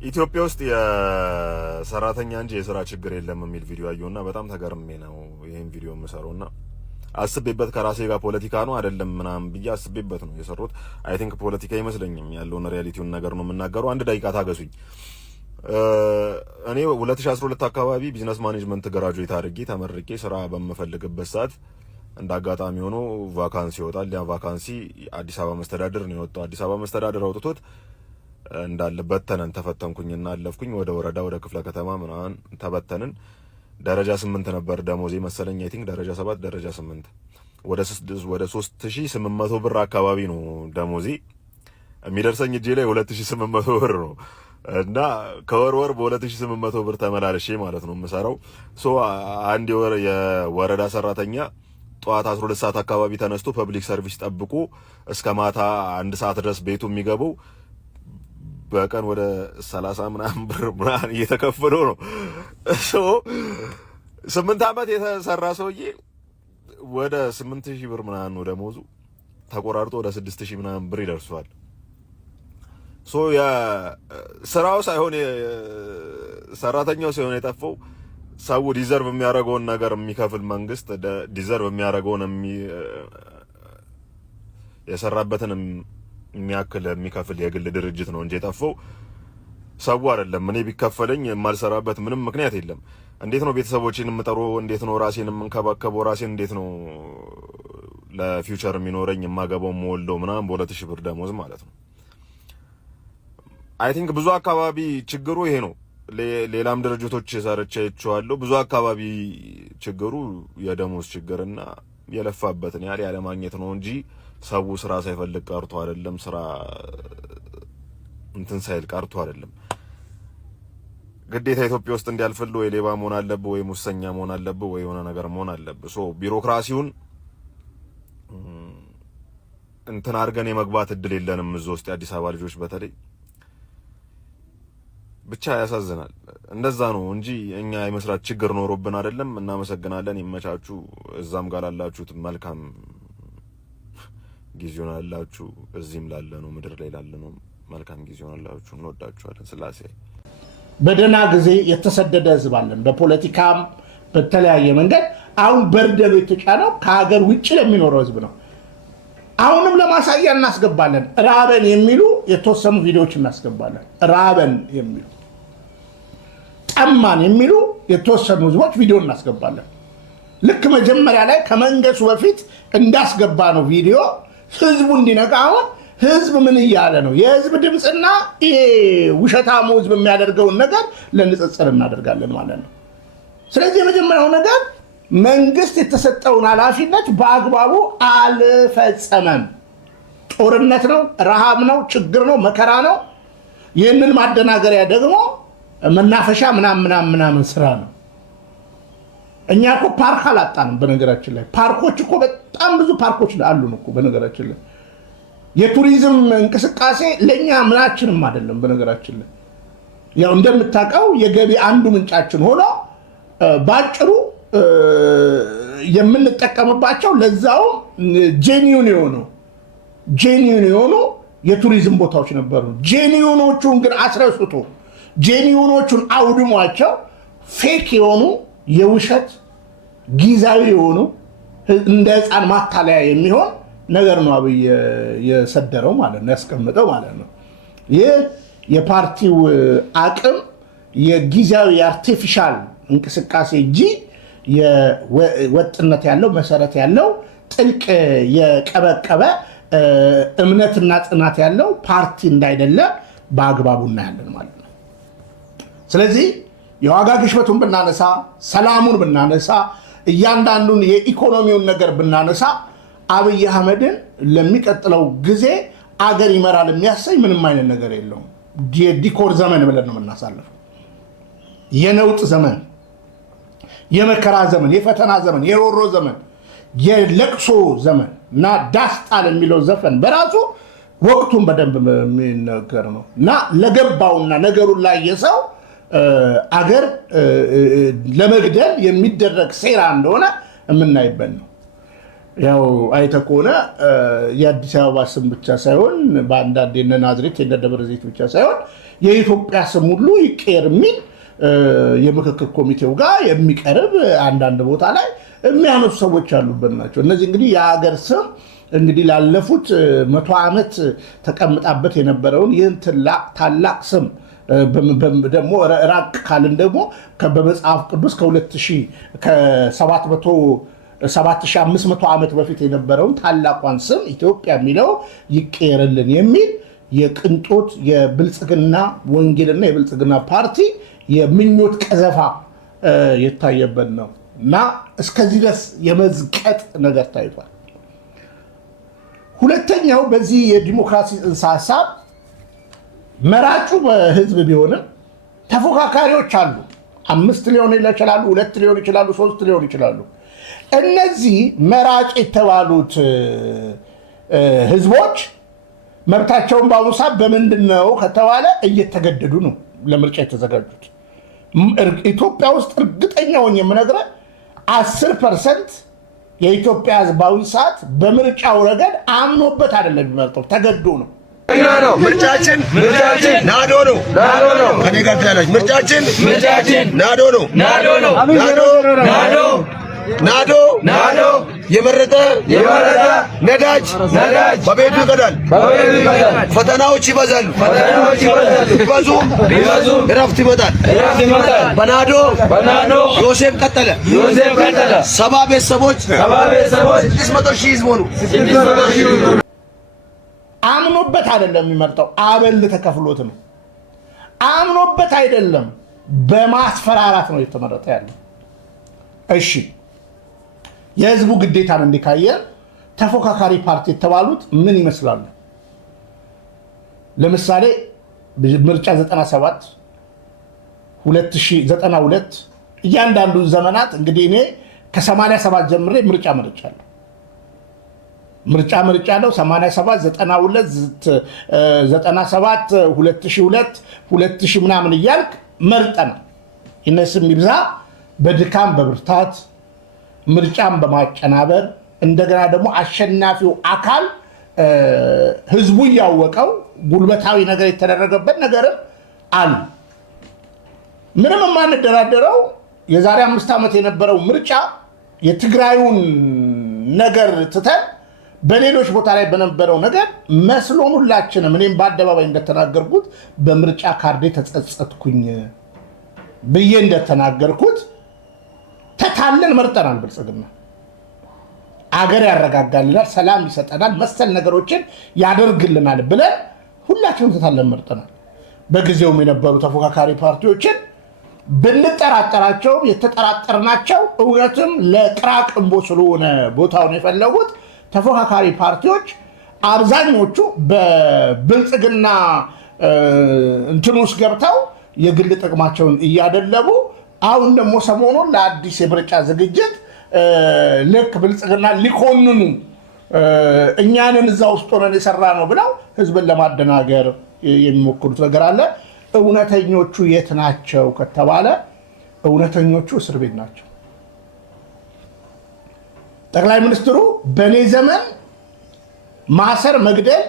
ኢትዮጵያ ውስጥ የሰራተኛ እንጂ የስራ ችግር የለም የሚል ቪዲዮ አየሁና በጣም ተገርሜ ነው ይሄን ቪዲዮ የምሰራውና አስቤበት ከራሴ ጋር ፖለቲካ ነው አይደለም ምናምን ብዬ አስቤበት ነው የሰሩት። አይ ቲንክ ፖለቲካ አይመስለኝም፣ ያለውን ሪያሊቲውን ነገር ነው የምናገረው። አንድ ደቂቃ ታገሱኝ። እኔ 2012 አካባቢ ቢዝነስ ማኔጅመንት ግራጁዌት አድርጌ ተመርቄ ስራ በምፈልግበት ሰዓት እንደ አጋጣሚ ሆኖ ቫካንሲ ይወጣል። ያ ቫካንሲ አዲስ አበባ መስተዳድር ነው የወጣው። አዲስ አበባ መስተዳድር አውጥቶት እንዳለ በተነን። ተፈተንኩኝና አለፍኩኝ። ወደ ወረዳ ወደ ክፍለ ከተማ ምናምን ተበተንን። ደረጃ 8 ነበር ደሞዜ መሰለኝ። አይ ቲንክ ደረጃ 7 ደረጃ 8 ወደ 3800 ብር አካባቢ ነው ደሞዜ የሚደርሰኝ። እጄ ላይ 2800 ብር ነው እና ከወር በ2800 ብር ተመላለሼ ማለት ነው የምሰራው። አንድ የወረዳ ሰራተኛ ጠዋት 12 ሰዓት አካባቢ ተነስቶ ፐብሊክ ሰርቪስ ጠብቆ እስከ ማታ 1 ሰዓት ድረስ ቤቱ የሚገባው በቀን ወደ 30 ምናምን ብር ምናምን እየተከፈለው ነው። 8 ዓመት የተሰራ ሰውዬ ወደ 8000 ብር ምናምን ነው ደሞዙ። ተቆራርጦ ወደ 6000 ምናምን ብር ይደርሷል። ስራው ሳይሆን ሰራተኛው ሳይሆን የጠፋው ሰው ዲዘርቭ የሚያደርገውን ነገር የሚከፍል መንግስት ዲዘርቭ የሚያደርገውን የሰራበትን የሚያክል የሚከፍል የግል ድርጅት ነው እንጂ የጠፋው ሰው አይደለም። እኔ ቢከፈለኝ የማልሰራበት ምንም ምክንያት የለም። እንዴት ነው ቤተሰቦቼን የምጠሩ? እንዴት ነው ራሴን የምንከባከበው? ራሴን እንዴት ነው ለፊውቸር የሚኖረኝ የማገባው የምወልደው ምናምን በ2000 ብር ደሞዝ ማለት ነው። አይ ቲንክ ብዙ አካባቢ ችግሩ ይሄ ነው። ሌላም ድርጅቶች ሰርቻቸዋለሁ። ብዙ አካባቢ ችግሩ የደሞዝ ችግርና የለፋበትን ያለ ማግኘት ነው እንጂ ሰው ስራ ሳይፈልግ ቀርቶ አይደለም። ስራ እንትን ሳይል ቀርቶ አይደለም። ግዴታ ኢትዮጵያ ውስጥ እንዲያልፍልህ ወይ ሌባ መሆን አለብህ ወይ ሙሰኛ መሆን አለብህ ወይ የሆነ ነገር መሆን አለብህ። ሶ ቢሮክራሲውን እንትን አድርገን የመግባት እድል የለንም እዚህ ውስጥ የአዲስ አበባ ልጆች በተለይ ብቻ ያሳዝናል። እንደዛ ነው እንጂ እኛ የመስራት ችግር ኖሮብን አይደለም። እናመሰግናለን። ይመቻችሁ። እዛም ጋር ላላችሁት መልካም ጊዜውን አላችሁ። እዚህም ላለ ነው ምድር ላይ ላለ ነው መልካም ጊዜውን አላችሁ። እንወዳችኋለን። ስላሴ በደና ጊዜ የተሰደደ ህዝብ አለን። በፖለቲካም በተለያየ መንገድ አሁን በርደሉ የተጫነው ከሀገር ውጭ ለሚኖረው ህዝብ ነው። አሁንም ለማሳያ እናስገባለን። ራበን የሚሉ የተወሰኑ ቪዲዮዎች እናስገባለን። ራበን የሚሉ ጠማን የሚሉ የተወሰኑ ህዝቦች ቪዲዮ እናስገባለን። ልክ መጀመሪያ ላይ ከመንገሱ በፊት እንዳስገባ ነው ቪዲዮ ህዝቡ እንዲነቃ። አሁን ህዝብ ምን እያለ ነው? የህዝብ ድምፅና ይሄ ውሸታሙ ህዝብ የሚያደርገውን ነገር ለንጽጽር እናደርጋለን ማለት ነው። ስለዚህ የመጀመሪያው ነገር መንግስት የተሰጠውን ኃላፊነት በአግባቡ አልፈጸመም። ጦርነት ነው፣ ረሃብ ነው፣ ችግር ነው፣ መከራ ነው። ይህንን ማደናገሪያ ደግሞ መናፈሻ ምናምን ስራ ነው። እኛ እኮ ፓርክ አላጣንም። በነገራችን ላይ ፓርኮች እኮ በጣም ብዙ ፓርኮች አሉን እኮ በነገራችን ላይ። የቱሪዝም እንቅስቃሴ ለኛ ምናችንም አይደለም በነገራችን ላይ። ያው እንደምታውቀው የገቢ አንዱ ምንጫችን ሆኖ ባጭሩ የምንጠቀምባቸው ለዛው ጄኒዩን የሆኑ የቱሪዝም ቦታዎች ነበሩ። ጄኒዩኖቹን ግን አስረስቶ ጄኒዩኖቹን አውድሟቸው ፌክ የሆኑ የውሸት ጊዜያዊ የሆኑ እንደ ህፃን ማታለያ የሚሆን ነገር ነው አብይ የሰደረው ማለት ነው፣ ያስቀምጠው ማለት ነው። ይህ የፓርቲው አቅም የጊዜያዊ የአርቲፊሻል እንቅስቃሴ እንጂ የወጥነት ያለው መሰረት ያለው ጥልቅ የቀበቀበ እምነትና ጽናት ያለው ፓርቲ እንዳይደለ በአግባቡ እናያለን ማለት ነው። ስለዚህ የዋጋ ግሽበቱን ብናነሳ፣ ሰላሙን ብናነሳ፣ እያንዳንዱን የኢኮኖሚውን ነገር ብናነሳ አብይ አህመድን ለሚቀጥለው ጊዜ አገር ይመራል የሚያሰኝ ምንም አይነት ነገር የለውም። የዲኮር ዘመን ብለን ነው የምናሳልፈው። የነውጥ ዘመን፣ የመከራ ዘመን፣ የፈተና ዘመን፣ የሮሮ ዘመን፣ የለቅሶ ዘመን እና ዳስጣል የሚለው ዘፈን በራሱ ወቅቱን በደንብ የሚነገር ነው እና ለገባውና ነገሩን ላይ የሰው አገር ለመግደል የሚደረግ ሴራ እንደሆነ የምናይበት ነው። ያው አይተህ ከሆነ የአዲስ አበባ ስም ብቻ ሳይሆን በአንዳንድ የነ ናዝሬት የነ ደብረ ዘይት ብቻ ሳይሆን የኢትዮጵያ ስም ሁሉ ይቀየር የሚል የምክክር ኮሚቴው ጋር የሚቀርብ አንዳንድ ቦታ ላይ የሚያነሱ ሰዎች ያሉበት ናቸው። እነዚህ እንግዲህ የሀገር ስም እንግዲህ ላለፉት 100 ዓመት ተቀምጣበት የነበረውን ይህን ታላቅ ስም ደግሞ ራቅ ካልን ደግሞ በመጽሐፍ ቅዱስ ከ7500 ዓመት በፊት የነበረውን ታላቋን ስም ኢትዮጵያ የሚለው ይቀየርልን የሚል የቅንጦት የብልጽግና ወንጌልና የብልጽግና ፓርቲ የምኞት ቀዘፋ የታየበት ነው እና እስከዚህ ድረስ የመዝቀጥ ነገር ታይቷል። ሁለተኛው በዚህ የዲሞክራሲ ጽንሰ ሀሳብ መራጩ በህዝብ ቢሆንም ተፎካካሪዎች አሉ። 5 ሊሆን ይችላሉ፣ 2 ሊሆን ይችላሉ፣ 3 ሊሆን ይችላሉ። እነዚህ መራጭ የተባሉት ህዝቦች መብታቸውን በአሁኑ ሰዓት በምንድን ነው ከተባለ እየተገደዱ ነው ለምርጫ የተዘጋጁት። ኢትዮጵያ ውስጥ እርግጠኛ ሆኜ የምነግርህ 10% የኢትዮጵያ ህዝባዊ ሰዓት በምርጫው ረገድ አምኖበት አይደለም የሚመርጠው፣ ተገዶ ነው። ምርጫችን ናዶ ነው። ከኔ ጋር ትላለች። ምርጫችን ናዶ ነው። ናዶ የመረጠ ነዳጅ በቤቱ ይቀዳል። ፈተናዎች ይበዛሉ። ቢበዙም እረፍት ይመጣል። በናዶ ዮሴፍ ቀጠለ። 70 ቤተሰቦች 600 ሺህ ህዝብ ሆኑ። አምኖበት አይደለም የሚመርጠው፣ አበል ተከፍሎት ነው። አምኖበት አይደለም፣ በማስፈራራት ነው የተመረጠ ያለው። እሺ የህዝቡ ግዴታን እንዲካየን ተፎካካሪ ፓርቲ የተባሉት ምን ይመስላሉ? ለምሳሌ ምርጫ 97 2092 እያንዳንዱ ዘመናት እንግዲህ እኔ ከ87 ጀምሬ ምርጫ መርጫለሁ። 87 92 97 2002 2000 ምናምን እያልክ መርጠናል። ይነስም ይብዛ በድካም በብርታት ምርጫን በማጨናበር እንደገና ደግሞ አሸናፊው አካል ህዝቡ ያወቀው ጉልበታዊ ነገር የተደረገበት ነገር አለ። ምንም የማንደራደረው የዛሬ 5 ዓመት የነበረው ምርጫ የትግራዩን ነገር ትተን በሌሎች ቦታ ላይ በነበረው ነገር መስሎን ሁላችንም እኔም በአደባባይ እንደተናገርኩት በምርጫ ካርዴ ተጸጸትኩኝ ብዬ እንደተናገርኩት ተታለን መርጠናል። ብልጽግና አገር ያረጋጋልናል፣ ሰላም ይሰጠናል፣ መሰል ነገሮችን ያደርግልናል ብለን ሁላችንም ተታለን መርጠናል። በጊዜውም የነበሩ ተፎካካሪ ፓርቲዎችን ብንጠራጠራቸው የተጠራጠርናቸው እውነትም ለቅራቅንቦ ስለሆነ ቦታውን የፈለጉት ተፎካካሪ ፓርቲዎች አብዛኞቹ በብልጽግና እንትን ውስጥ ገብተው የግል ጥቅማቸውን እያደለቡ አሁን ደግሞ ሰሞኑን ለአዲስ የምርጫ ዝግጅት ልክ ብልጽግና ሊኮንኑ እኛንን እዛ ውስጥ ሆነን የሰራ ነው ብለው ህዝብን ለማደናገር የሚሞክሩት ነገር አለ። እውነተኞቹ የት ናቸው ከተባለ እውነተኞቹ እስር ቤት ናቸው። ጠቅላይ ሚኒስትሩ በኔ ዘመን ማሰር፣ መግደል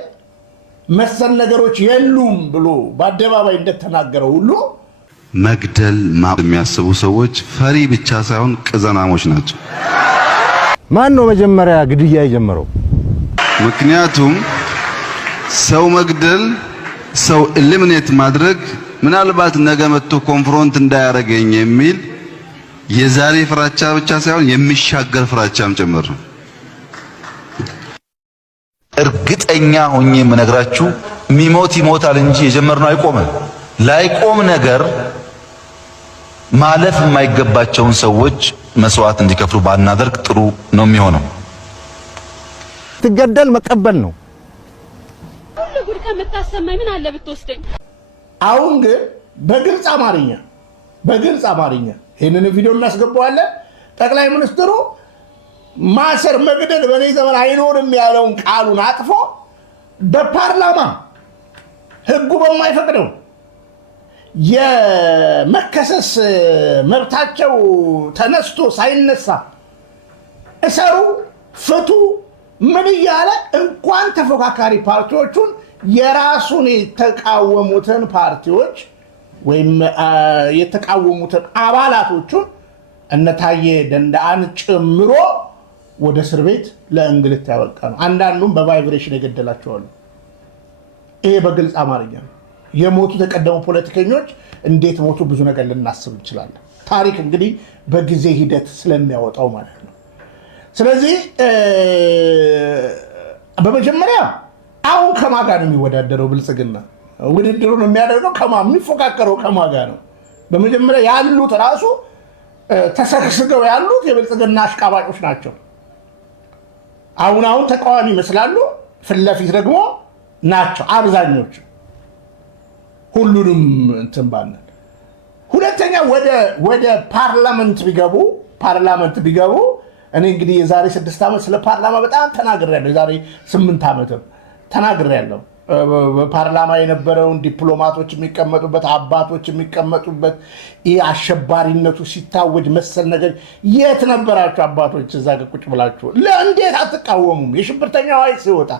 መሰል ነገሮች የሉም ብሎ በአደባባይ እንደተናገረው ሁሉ መግደል የሚያስቡ ሰዎች ፈሪ ብቻ ሳይሆን ቅዘናሞች ናቸው። ማን ነው መጀመሪያ ግድያ የጀመረው? ምክንያቱም ሰው መግደል፣ ሰው ኤሊሚኔት ማድረግ ምናልባት ነገ መጥቶ ኮንፍሮንት እንዳያረገኝ የሚል የዛሬ ፍራቻ ብቻ ሳይሆን የሚሻገር ፍራቻም ጭምር ነው። እርግጠኛ ሆኜ የምነግራችሁ የሚሞት ይሞታል እንጂ የጀመርነው አይቆምም። ላይቆም ነገር ማለፍ የማይገባቸውን ሰዎች መስዋዕት እንዲከፍሉ ባናደርግ ጥሩ ነው የሚሆነው። ትገደል መቀበል ነው። ሁሉ ጉድ ከምታሰማኝ ምን አለ ብትወስደኝ። አሁን ግን በግልጽ አማርኛ ይህንን ቪዲዮ እናስገባዋለን። ጠቅላይ ሚኒስትሩ ማሰር፣ መግደል በኔ ዘመን አይኖርም ያለውን ቃሉን አጥፎ በፓርላማ ህጉ በማይፈቅደው የመከሰስ መብታቸው ተነስቶ ሳይነሳ እሰሩ፣ ፍቱ ምን እያለ እንኳን ተፎካካሪ ፓርቲዎቹን የራሱን የተቃወሙትን ፓርቲዎች ወይም የተቃወሙትን አባላቶቹን እነታየ ደንዳን ጨምሮ ወደ እስር ቤት ለእንግልት ያበቃ ነው። አንዳንዱም በቫይብሬሽን የገደላቸዋሉ። ይሄ በግልጽ አማርኛ ነው። የሞቱ የቀደሙ ፖለቲከኞች እንዴት ሞቱ ብዙ ነገር ልናስብ እንችላለን። ታሪክ እንግዲህ በጊዜ ሂደት ስለሚያወጣው ማለት ነው። ስለዚህ በመጀመሪያ አሁን ከማጋ ነው የሚወዳደረው ብልጽግና? ውድድሩን የሚያደርገው የሚፎካከረው ከማጋ ነው? በመጀመሪያ ያሉት ራሱ ተሰግስገው ያሉት የብልጽግና አሽቃባጮች ናቸው። አሁን ተቃዋሚ ይመስላሉ፣ ፊት ለፊት ደግሞ ናቸው አብዛኞቹ። ሁሉንም እንትን ባለን። ሁለተኛ ወደ ፓርላመንት ቢገቡ እኔ እንግዲህ የዛሬ 6 ዓመት ስለ ፓርላማ በጣም ተናግሬያለሁ። የዛሬ 8 ዓመትም ተናግሬያለሁ። በፓርላማ የነበረውን ዲፕሎማቶች የሚቀመጡበት አባቶች የሚቀመጡበት ይህ አሸባሪነቱ ሲታወጅ መሰል ነገር የት ነበራችሁ አባቶች? እዛ ቁጭ ብላችሁ ለእንዴት አትቃወሙም? የሽብርተኛ ኃይል ሲወጣ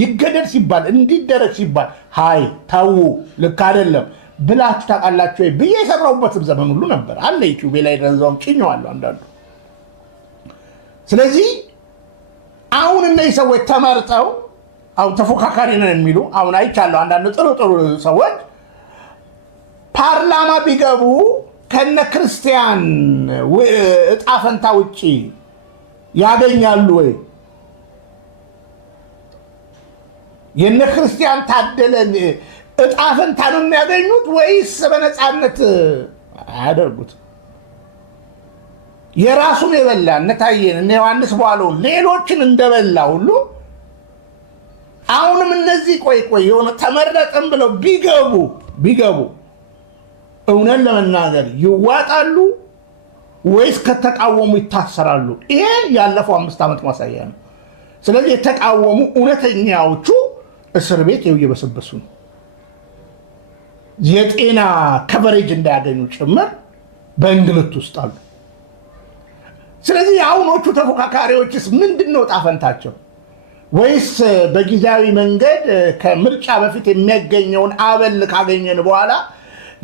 ይገደል ሲባል እንዲደረግ ሲባል ሀይ ታው ልክ አይደለም ብላችሁ ታውቃላችሁ ብዬ የሰራሁበትም ዘመን ሁሉ ነበር አለ ዩቲዩብ ላይ ደረዛው ጭኛዋለሁ አንዳንዱ። ስለዚህ አሁን እነዚህ ሰዎች ተመርጠው አሁን ተፎካካሪ ነን የሚሉ አሁን አይቻለሁ አንዳንድ ጥሩ ሰዎች ፓርላማ ቢገቡ ከነ ክርስቲያን እጣ ፈንታ ውጪ ያገኛሉ ወይ? የነ ክርስቲያን ታደለን እጣ ፈንታ ነው የሚያገኙት ወይስ በነፃነት አያደርጉት? የራሱን የበላ እነ ታዬን እነ ዮሐንስ በኋላው ሌሎችን እንደበላ ሁሉ አሁንም እነዚህ ቆይ የሆነ ተመረጠም ብለው ቢገቡ እውነት ለመናገር ይዋጣሉ ወይስ ከተቃወሙ ይታሰራሉ? ይሄ ያለፈው 5 ዓመት ማሳያ ነው። ስለዚህ የተቃወሙ እውነተኛዎቹ እስር ቤት እየበሰበሱ ነው። የጤና ከቨሬጅ እንዳያገኙ ጭምር በእንግልት ውስጥ አሉ። ስለዚህ የአሁኖቹ ተፎካካሪዎችስ ምንድነው ዕጣ ፈንታቸው? ወይስ በጊዜያዊ መንገድ ከምርጫ በፊት የሚያገኘውን አበል ካገኘን በኋላ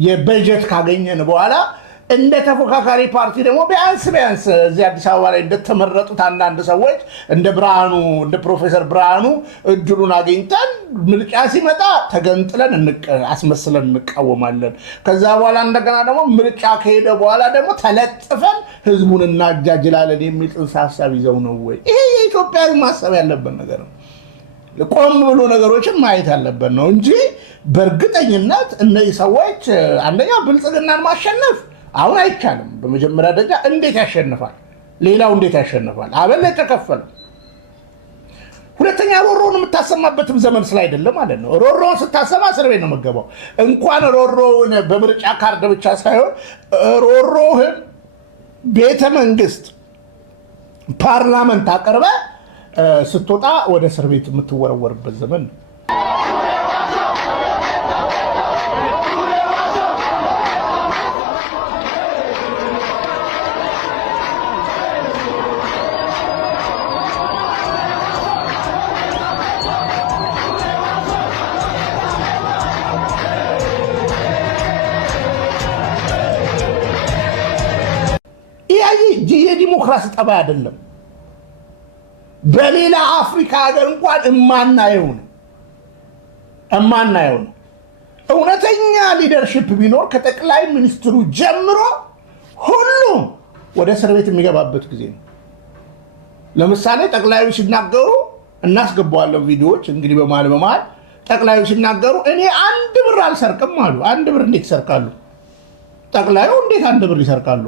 የበጀት ካገኘን በኋላ እንደ ተፎካካሪ ፓርቲ ደግሞ ቢያንስ እዚህ አዲስ አበባ ላይ እንደተመረጡት አንዳንድ ሰዎች እንደ ፕሮፌሰር ብርሃኑ እድሉን አግኝተን ምርጫ ሲመጣ ተገንጥለን አስመስለን እንቃወማለን። ከዛ በኋላ እንደገና ደግሞ ምርጫ ከሄደ በኋላ ደግሞ ተለጥፈን ህዝቡን እናጃጅላለን የሚል ጽንሰ ሐሳብ ይዘው ነው ወይ? ይሄ የኢትዮጵያ ማሰብ ያለበት ነገር ነው። ቆም ብሎ ነገሮችን ማየት ያለበት ነው እንጂ በእርግጠኝነት እነዚህ ሰዎች አንደኛ ብልጽግናን ማሸነፍ አሁን አይቻልም። በመጀመሪያ ደረጃ እንዴት ያሸንፋል? ሌላው እንዴት ያሸንፋል? አበል ተከፈለ። ሁለተኛ ሮሮውን የምታሰማበትም ዘመን ስላይደለ ማለት ነው። ሮሮውን ስታሰማ እስር ቤት ነው የምትገባው። እንኳን ሮሮውን በምርጫ ካርድ ብቻ ሳይሆን ሮሮህን ቤተ መንግስት ፓርላመንት አቀርበ ስትወጣ ወደ እስር ቤት የምትወረወርበት ዘመን ነው። የዲሞክራሲ ጠባይ አይደለም። በሌላ አፍሪካ ሀገር እንኳን እማናየው ነው። እውነተኛ ሊደርሺፕ ቢኖር ከጠቅላይ ሚኒስትሩ ጀምሮ ሁሉም ወደ እስር ቤት የሚገባበት ጊዜ ነው። ለምሳሌ ጠቅላዩ ሲናገሩ እናስገባዋለን ቪዲዮዎች እንግዲህ በመሃል ጠቅላዩ ሲናገሩ እኔ 1 ብር አልሰርቅም አሉ። 1 ብር እንዴት ይሰርቃሉ? ጠቅላዩ እንዴት 1 ብር ይሰርቃሉ?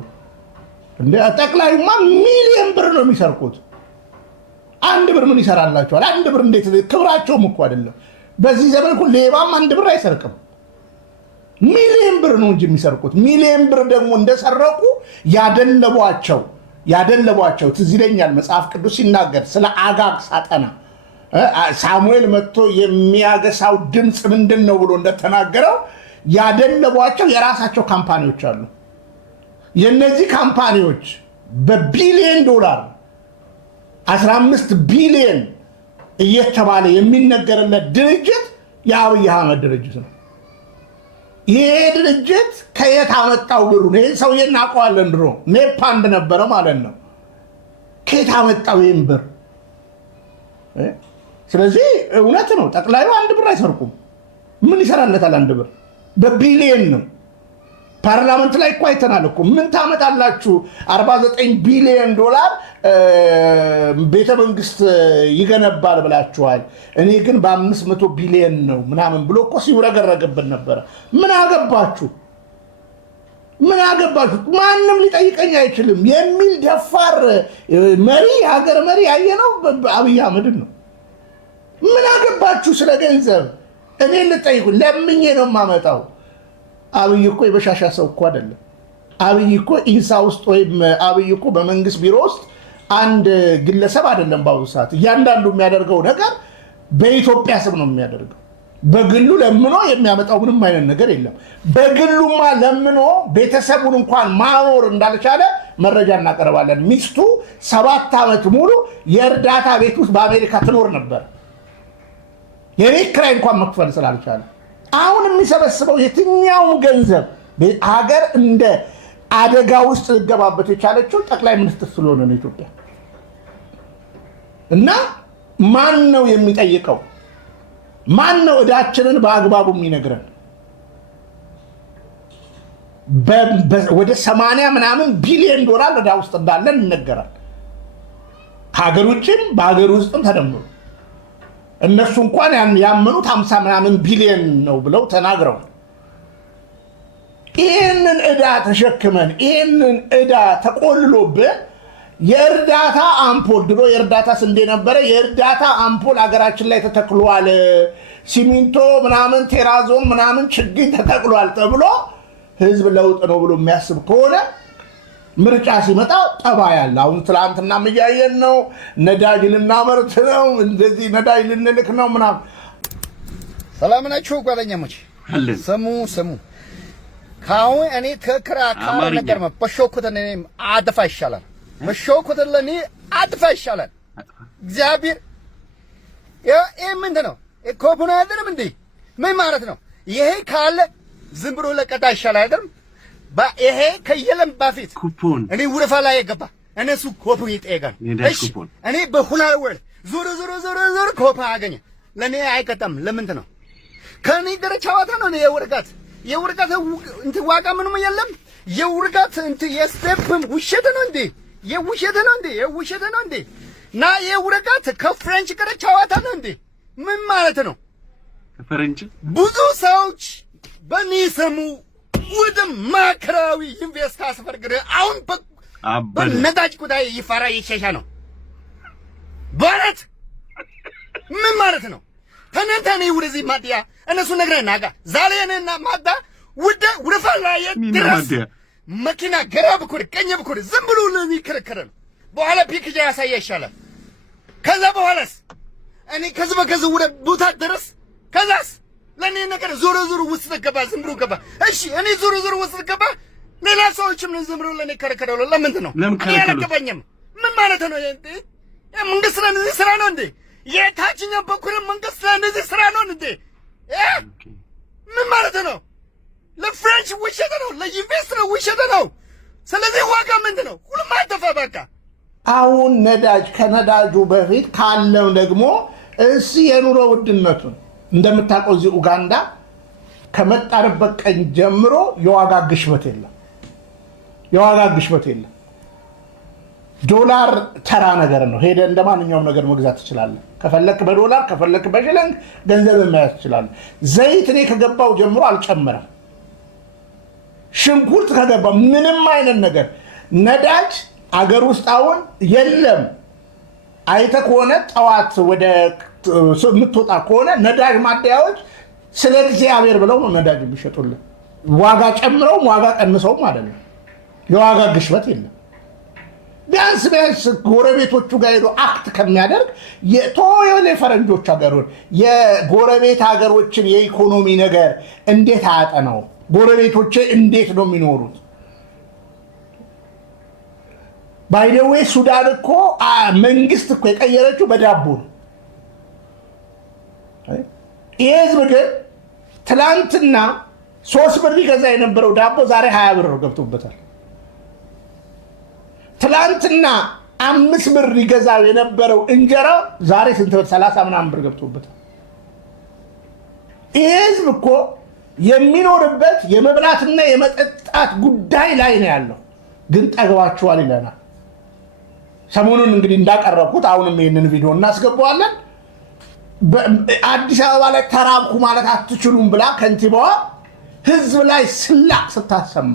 ጠቅላዩማ ሚሊዮን ብር ነው የሚሰርቁት። 1 ብር ምን ይሰራላቸዋል? 1 ብር እንዴት? ክብራቸውም እኮ አይደለም። በዚህ ዘመን እኮ ሌባም 1 ብር አይሰርቅም። ሚሊዮን ብር ነው እንጂ የሚሰርቁት። ሚሊዮን ብር ደግሞ እንደሰረቁ ያደለቧቸው ትዝ ይለኛል መጽሐፍ ቅዱስ ሲናገር ስለ አጋግ ሳጠና ሳሙኤል መጥቶ የሚያገሳው ድምፅ ምንድን ነው ብሎ እንደተናገረው ያደለቧቸው የራሳቸው ካምፓኒዎች አሉ። የነዚህ ካምፓኒዎች በቢሊዮን ዶላር 15 ቢሊዮን እየተባለ የሚነገርለት ድርጅት የአብይ አህመድ ድርጅት ነው። ይሄ ድርጅት ከየት አመጣው ብሩን? ይሄን ሰውዬ እናውቀዋለን፣ ድሮ ኔፓ እንደነበረ ማለት ነው። ከየት አመጣው ይሄን ብር? ስለዚህ እውነት ነው ጠቅላዩ 1 ብር አይሰርቁም። ምን ይሰራለታል 1 ብር? በቢሊዮን ነው። ፓርላመንት ላይ እኮ አይተናል እኮ። ምን ታመጣላችሁ 49 ቢሊዮን ዶላር ቤተ መንግስት ይገነባል ብላችኋል፣ እኔ ግን በ500 ቢሊዮን ነው ምናምን ብሎ እኮ ሲውረገረግብን ነበረ። ምን አገባችሁ? ማንም ሊጠይቀኝ አይችልም የሚል ደፋር መሪ፣ የሀገር መሪ ያየነው አብይ አህመድን ነው። ምን አገባችሁ ስለ ገንዘብ? እኔ ልጠይቁ ለምኜ ነው የማመጣው። አብይ እኮ የበሻሻ ሰው እኮ አይደለም። አብይ እኮ ኢንሳ ውስጥ ወይም አብይ እኮ በመንግስት ቢሮ ውስጥ አንድ ግለሰብ አይደለም። በአሁኑ ሰዓት እያንዳንዱ የሚያደርገው ነገር በኢትዮጵያ ስም ነው የሚያደርገው። በግሉ ለምኖ የሚያመጣው ምንም አይነት ነገር የለም። በግሉማ ለምኖ ቤተሰቡን እንኳን ማኖር እንዳልቻለ መረጃ እናቀርባለን። ሚስቱ 7 ዓመት ሙሉ የእርዳታ ቤት ውስጥ በአሜሪካ ትኖር ነበር፣ የቤት ኪራይ እንኳን መክፈል ስላልቻለ። አሁን የሚሰበስበው የትኛውም ገንዘብ ሀገር እንደ አደጋ ውስጥ ልገባበት የቻለችው ጠቅላይ ሚኒስትር ስለሆነ ነው ኢትዮጵያ። እና ማን ነው የሚጠይቀው? ማን ነው እዳችንን በአግባቡ የሚነግረን? ወደ 80 ምናምን ቢሊዮን ዶላር እዳ ውስጥ እንዳለን ይነገራል። ከሀገር ውጭም በሀገር ውስጥም ተደምሮ እነሱ እንኳን ያመኑት 50 ምናምን ቢሊዮን ነው ብለው ተናግረው ይህንን እዳ ተሸክመን ይህንን እዳ ተቆልሎብን የእርዳታ አምፖል ድሮ የእርዳታ ስንዴ ነበረ። የእርዳታ አምፖል ሀገራችን ላይ ተተክሏል፣ ሲሚንቶ ምናምን ቴራዞን ምናምን ችግኝ ተተክሏል ተብሎ ህዝብ ለውጥ ነው ብሎ የሚያስብ ከሆነ ምርጫ ሲመጣ ጠባ ያለ አሁን ትላንትና እያየን ነው። ነዳጅ ልናመርት ነው፣ እንደዚህ ነዳጅ ልንልክ ነው ምናምን። ሰላም ናችሁ ጓደኛሞች? ስሙ ካሁን እኔ ተከራካሪ ነገር በሾኩትን እኔ አድፋ ይሻላል፣ በሾኩትን ለኔ አድፋ ይሻላል። እግዚአብሔር ይሄ ምንድን ነው? ኮፖን አይደለም እንዴ? ምን ማለት ነው ይሄ? ካለ ዝም ብሎ ለቀጣ ይሻላል አይደል? ይሄ ከየለም በፊት ኩፖን እኔ ወረፋ ላይ የገባ እነሱ ኮፖን ይጠይቃል። እሺ እኔ በሁለት ወር ዞር ኮፖን አገኘ። ለኔ አይቀጣም። ለምንድን ነው? ከኔ ጋር ጨዋታ ነው። የወርጋት እንትን ዋጋ ምንም የለም። የወርጋት እንትን የስቴፕም ውሸት ነው እንዴ? የውሸት ነው እንዴ? ና የወርጋት ከፍሬንች ጋር ጨዋታ ነው እንዴ? ምን ማለት ነው? ከፍሬንች ብዙ ሰዎች በኔ ሰሙ ወደ ማዕከላዊ ኢንቨስት አስፈርግረ አሁን በነዳጅ ጉዳይ ይፈራ ይሸሻ ነው ባረት። ምን ማለት ነው? ተነንተኔ ወደዚህ ማዲያ እነሱ ነግረና ጋ ዛሬ እኔና ማዳ ወደ ፈላየ ድረስ መኪና ግራ በኩል ቀኝ በኩል ዝም ብሎ ለሚከረከረ ነው። በኋላ ፒክጃ ያሳያ ይሻላል። ከዛ በኋላስ እኔ ከዚህ ወደ ቦታ ድረስ ከዛስ ለኔ ነገር ዞሮ ውስጥ ገባ፣ ዝም ብሎ ገባ። እሺ እኔ ዞሮ ውስጥ ገባ። ሌላ ሰዎችም ዝም ብሎ ለኔ ከረከረው። ለምንድን ነው ያለቀበኝም? ምን ማለት ነው? መንግስት ለዚህ ስራ ነው እንዴ? የታችኛው በኩል መንግስት ለዚህ ስራ ነው እንዴ? ምን ማለት ነው? ለፍሬንች ውሸት ነው፣ ለኢንቨስተር ውሸት ነው። ስለዚህ ዋጋ ምንድን ነው? ሁሉም አይተፋ በቃ። አሁን ነዳጅ ከነዳጁ በፊት ካለው ደግሞ የኑሮ ውድነቱን እንደምታውቀው እዚህ ኡጋንዳ ከመጣንበት ቀን ጀምሮ የዋጋ ግሽበት የለም። ዶላር ተራ ነገር ነው። ሄደ እንደማንኛውም ነገር መግዛት ትችላለህ። ከፈለክ በዶላር ከፈለክ በሽለንግ ገንዘብ መያዝ ትችላለህ። ዘይት እኔ ከገባው ጀምሮ አልጨመረም። ሽንኩርት ከገባ ምንም አይነት ነገር ነዳጅ አገር ውስጥ አሁን የለም። አይተህ ከሆነ ጠዋት ወደ የምትወጣ ከሆነ ነዳጅ ማደያዎች ስለ እግዚአብሔር ብለው ነው ነዳጅ የሚሸጡልን። ዋጋ ጨምረውም ዋጋ ቀንሰውም አይደለም። የዋጋ ግሽበት የለም። ቢያንስ ጎረቤቶቹ ጋር ሄዶ አክት ከሚያደርግ የቶዮሌ ፈረንጆች ሀገሩን የጎረቤት ሀገሮችን የኢኮኖሚ ነገር እንዴት አያጠናው? ጎረቤቶቼ እንዴት ነው የሚኖሩት? ባይደዌ ሱዳን እኮ መንግስት እኮ የቀየረችው በዳቦ ነው። ይህ ህዝብ ግን ትላንትና 3 ብር ይገዛ የነበረው ዳቦ ዛሬ 20 ብር ገብቶበታል። ትላንትና 5 ብር ይገዛ የነበረው እንጀራ ዛሬ ስንት ብር? 30 ምናምን ብር ገብቶበታል። ይህ ህዝብ እኮ የሚኖርበት የመብላትና የመጠጣት ጉዳይ ላይ ነው ያለው። ግን ጠግባችኋል ይለናል። ሰሞኑን እንግዲህ እንዳቀረብኩት አሁንም ይህንን ቪዲዮ እናስገባዋለን። አዲስ አበባ ላይ ተራብኩ ማለት አትችሉም ብላ ከንቲባዋ ህዝብ ላይ ስላቅ ስታሰማ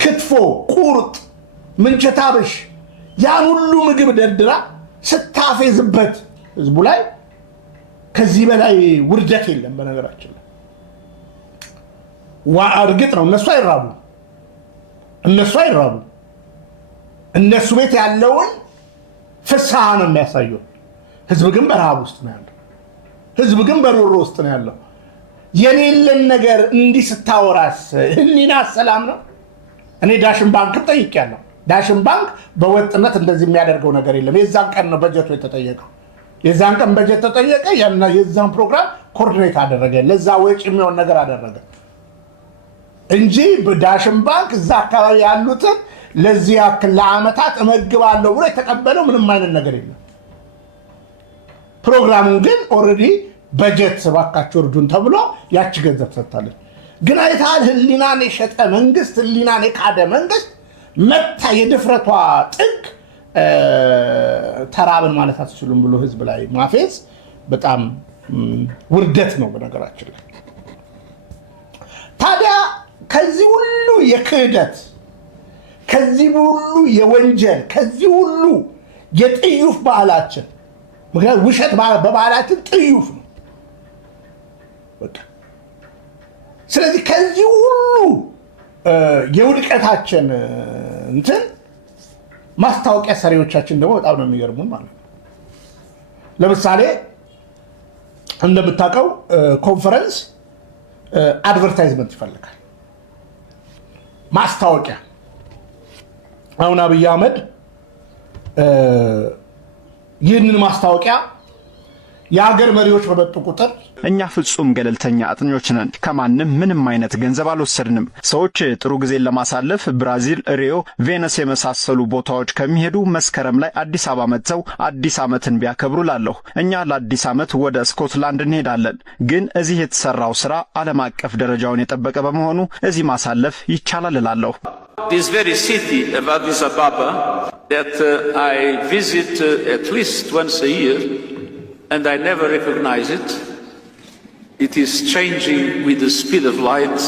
ክትፎ፣ ቁርጥ፣ ምንቸት አብሽ ያን ሁሉ ምግብ ደርድራ ስታፌዝበት ህዝቡ ላይ ከዚህ በላይ ውርደት የለም። በነገራችን ላይ እርግጥ ነው እነሱ አይራቡ። እነሱ ቤት ያለውን ፍስሐ ነው የሚያሳየው። ህዝብ ግን በረሃብ ውስጥ ነው ያለው። ህዝብ ግን በሮሮ ውስጥ ነው ያለው። የሌለን ነገር እንዲህ ስታወራስ ህሊና ሰላም ነው? እኔ ዳሽን ባንክ ጠይቄያለሁ። ዳሽን ባንክ በወጥነት እንደዚህ የሚያደርገው ነገር የለም። የዛን ቀን ነው በጀቱ የተጠየቀው። የዛን ቀን በጀት ተጠየቀ። የዛን ፕሮግራም ኮኦርዲኔት አደረገ፣ ለዛ ወጪ የሚሆን ነገር አደረገ እንጂ በዳሽን ባንክ እዛ አካባቢ ያሉትን ለዚህ ያክል ለዓመታት እመግባለሁ ብሎ የተቀበለው ምንም አይነት ነገር የለም። ፕሮግራሙን ግን ኦልሬዲ በጀት እባካችሁ እርዱን ተብሎ ያቺ ገንዘብ ሰጥታለች። ግን አይተሃል፣ ህሊናን የሸጠ መንግስት፣ ህሊናን የካደ መንግስት መታ የድፍረቷ ጥግ ተራብን ማለት አትችሉም ብሎ ህዝብ ላይ ማፌዝ በጣም ውርደት ነው በነገራችን ላይ። ታዲያ ከዚህ ሁሉ የክህደት፣ ከዚህ ሁሉ የወንጀል፣ ከዚህ ሁሉ የጥዩፍ ባህላችን፣ ምክንያቱም ውሸት በባህላችን ጥዩፍ ነው በቃ። ስለዚህ ከዚህ ሁሉ የውድቀታችን እንትን ማስታወቂያ ሰሪዎቻችን ደግሞ በጣም ነው የሚገርሙን ማለት ነው። ለምሳሌ እንደምታውቀው ኮንፈረንስ አድቨርታይዝመንት ይፈልጋል፣ ማስታወቂያ። አሁን አብይ አህመድ ይህንን ማስታወቂያ የሀገር መሪዎች በመጡ ቁጥር እኛ ፍጹም ገለልተኛ አጥኞች ነን፣ ከማንም ምንም አይነት ገንዘብ አልወሰድንም። ሰዎች ጥሩ ጊዜን ለማሳለፍ ብራዚል፣ ሪዮ፣ ቬነስ የመሳሰሉ ቦታዎች ከሚሄዱ መስከረም ላይ አዲስ አበባ መጥተው አዲስ ዓመትን ቢያከብሩ ላለሁ። እኛ ለአዲስ ዓመት ወደ ስኮትላንድ እንሄዳለን። ግን እዚህ የተሰራው ስራ ዓለም አቀፍ ደረጃውን የጠበቀ በመሆኑ እዚህ ማሳለፍ ይቻላል እላለሁ። This very city of Addis Ababa that I visit at least once a year and I never recognize it. It is changing with the speed of light.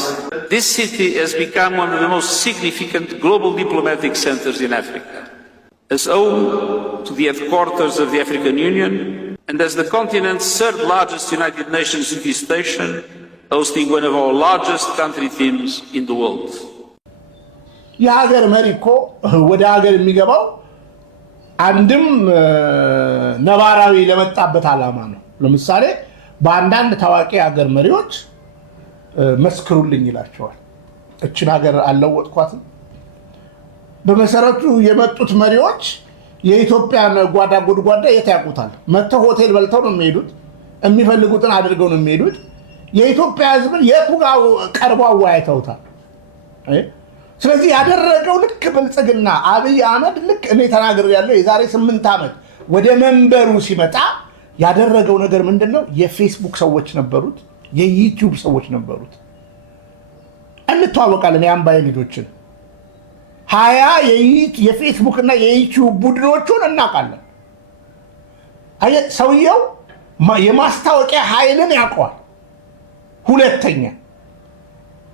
This city has become one of the most significant global diplomatic centers in Africa. As home to the headquarters of the African Union and as the continent's third largest United Nations peace station, hosting one of our largest country teams in the world. የሀገር መሪ እኮ ወደ ሀገር የሚገባው አንድም ነባራዊ ለመጣበት ዓላማ ነው። ለምሳሌ በአንዳንድ ታዋቂ ሀገር መሪዎች መስክሩልኝ ይላቸዋል። እችን ሀገር አልለወጥኳትም። በመሰረቱ የመጡት መሪዎች የኢትዮጵያን ጓዳ ጉድጓዳ የት ያውቁታል? መጥተው ሆቴል በልተው ነው የሚሄዱት፣ የሚፈልጉትን አድርገው ነው የሚሄዱት። የኢትዮጵያ ሕዝብን የቱ ጋር ቀርበው አወያይተውታል? ስለዚህ ያደረገው ልክ ብልጽግና አብይ አህመድ ልክ እኔ ተናግሬያለሁ የዛሬ 8 ዓመት ወደ መንበሩ ሲመጣ ያደረገው ነገር ምንድነው? የፌስቡክ ሰዎች ነበሩት፣ የዩቲዩብ ሰዎች ነበሩት። እንተዋወቃለን። የአምባዬ ልጆችን 20 የፌስቡክ እና የዩቲዩብ ቡድኖቹን እናውቃለን። ሰውየው የማስታወቂያ ኃይልን ያውቀዋል። ሁለተኛ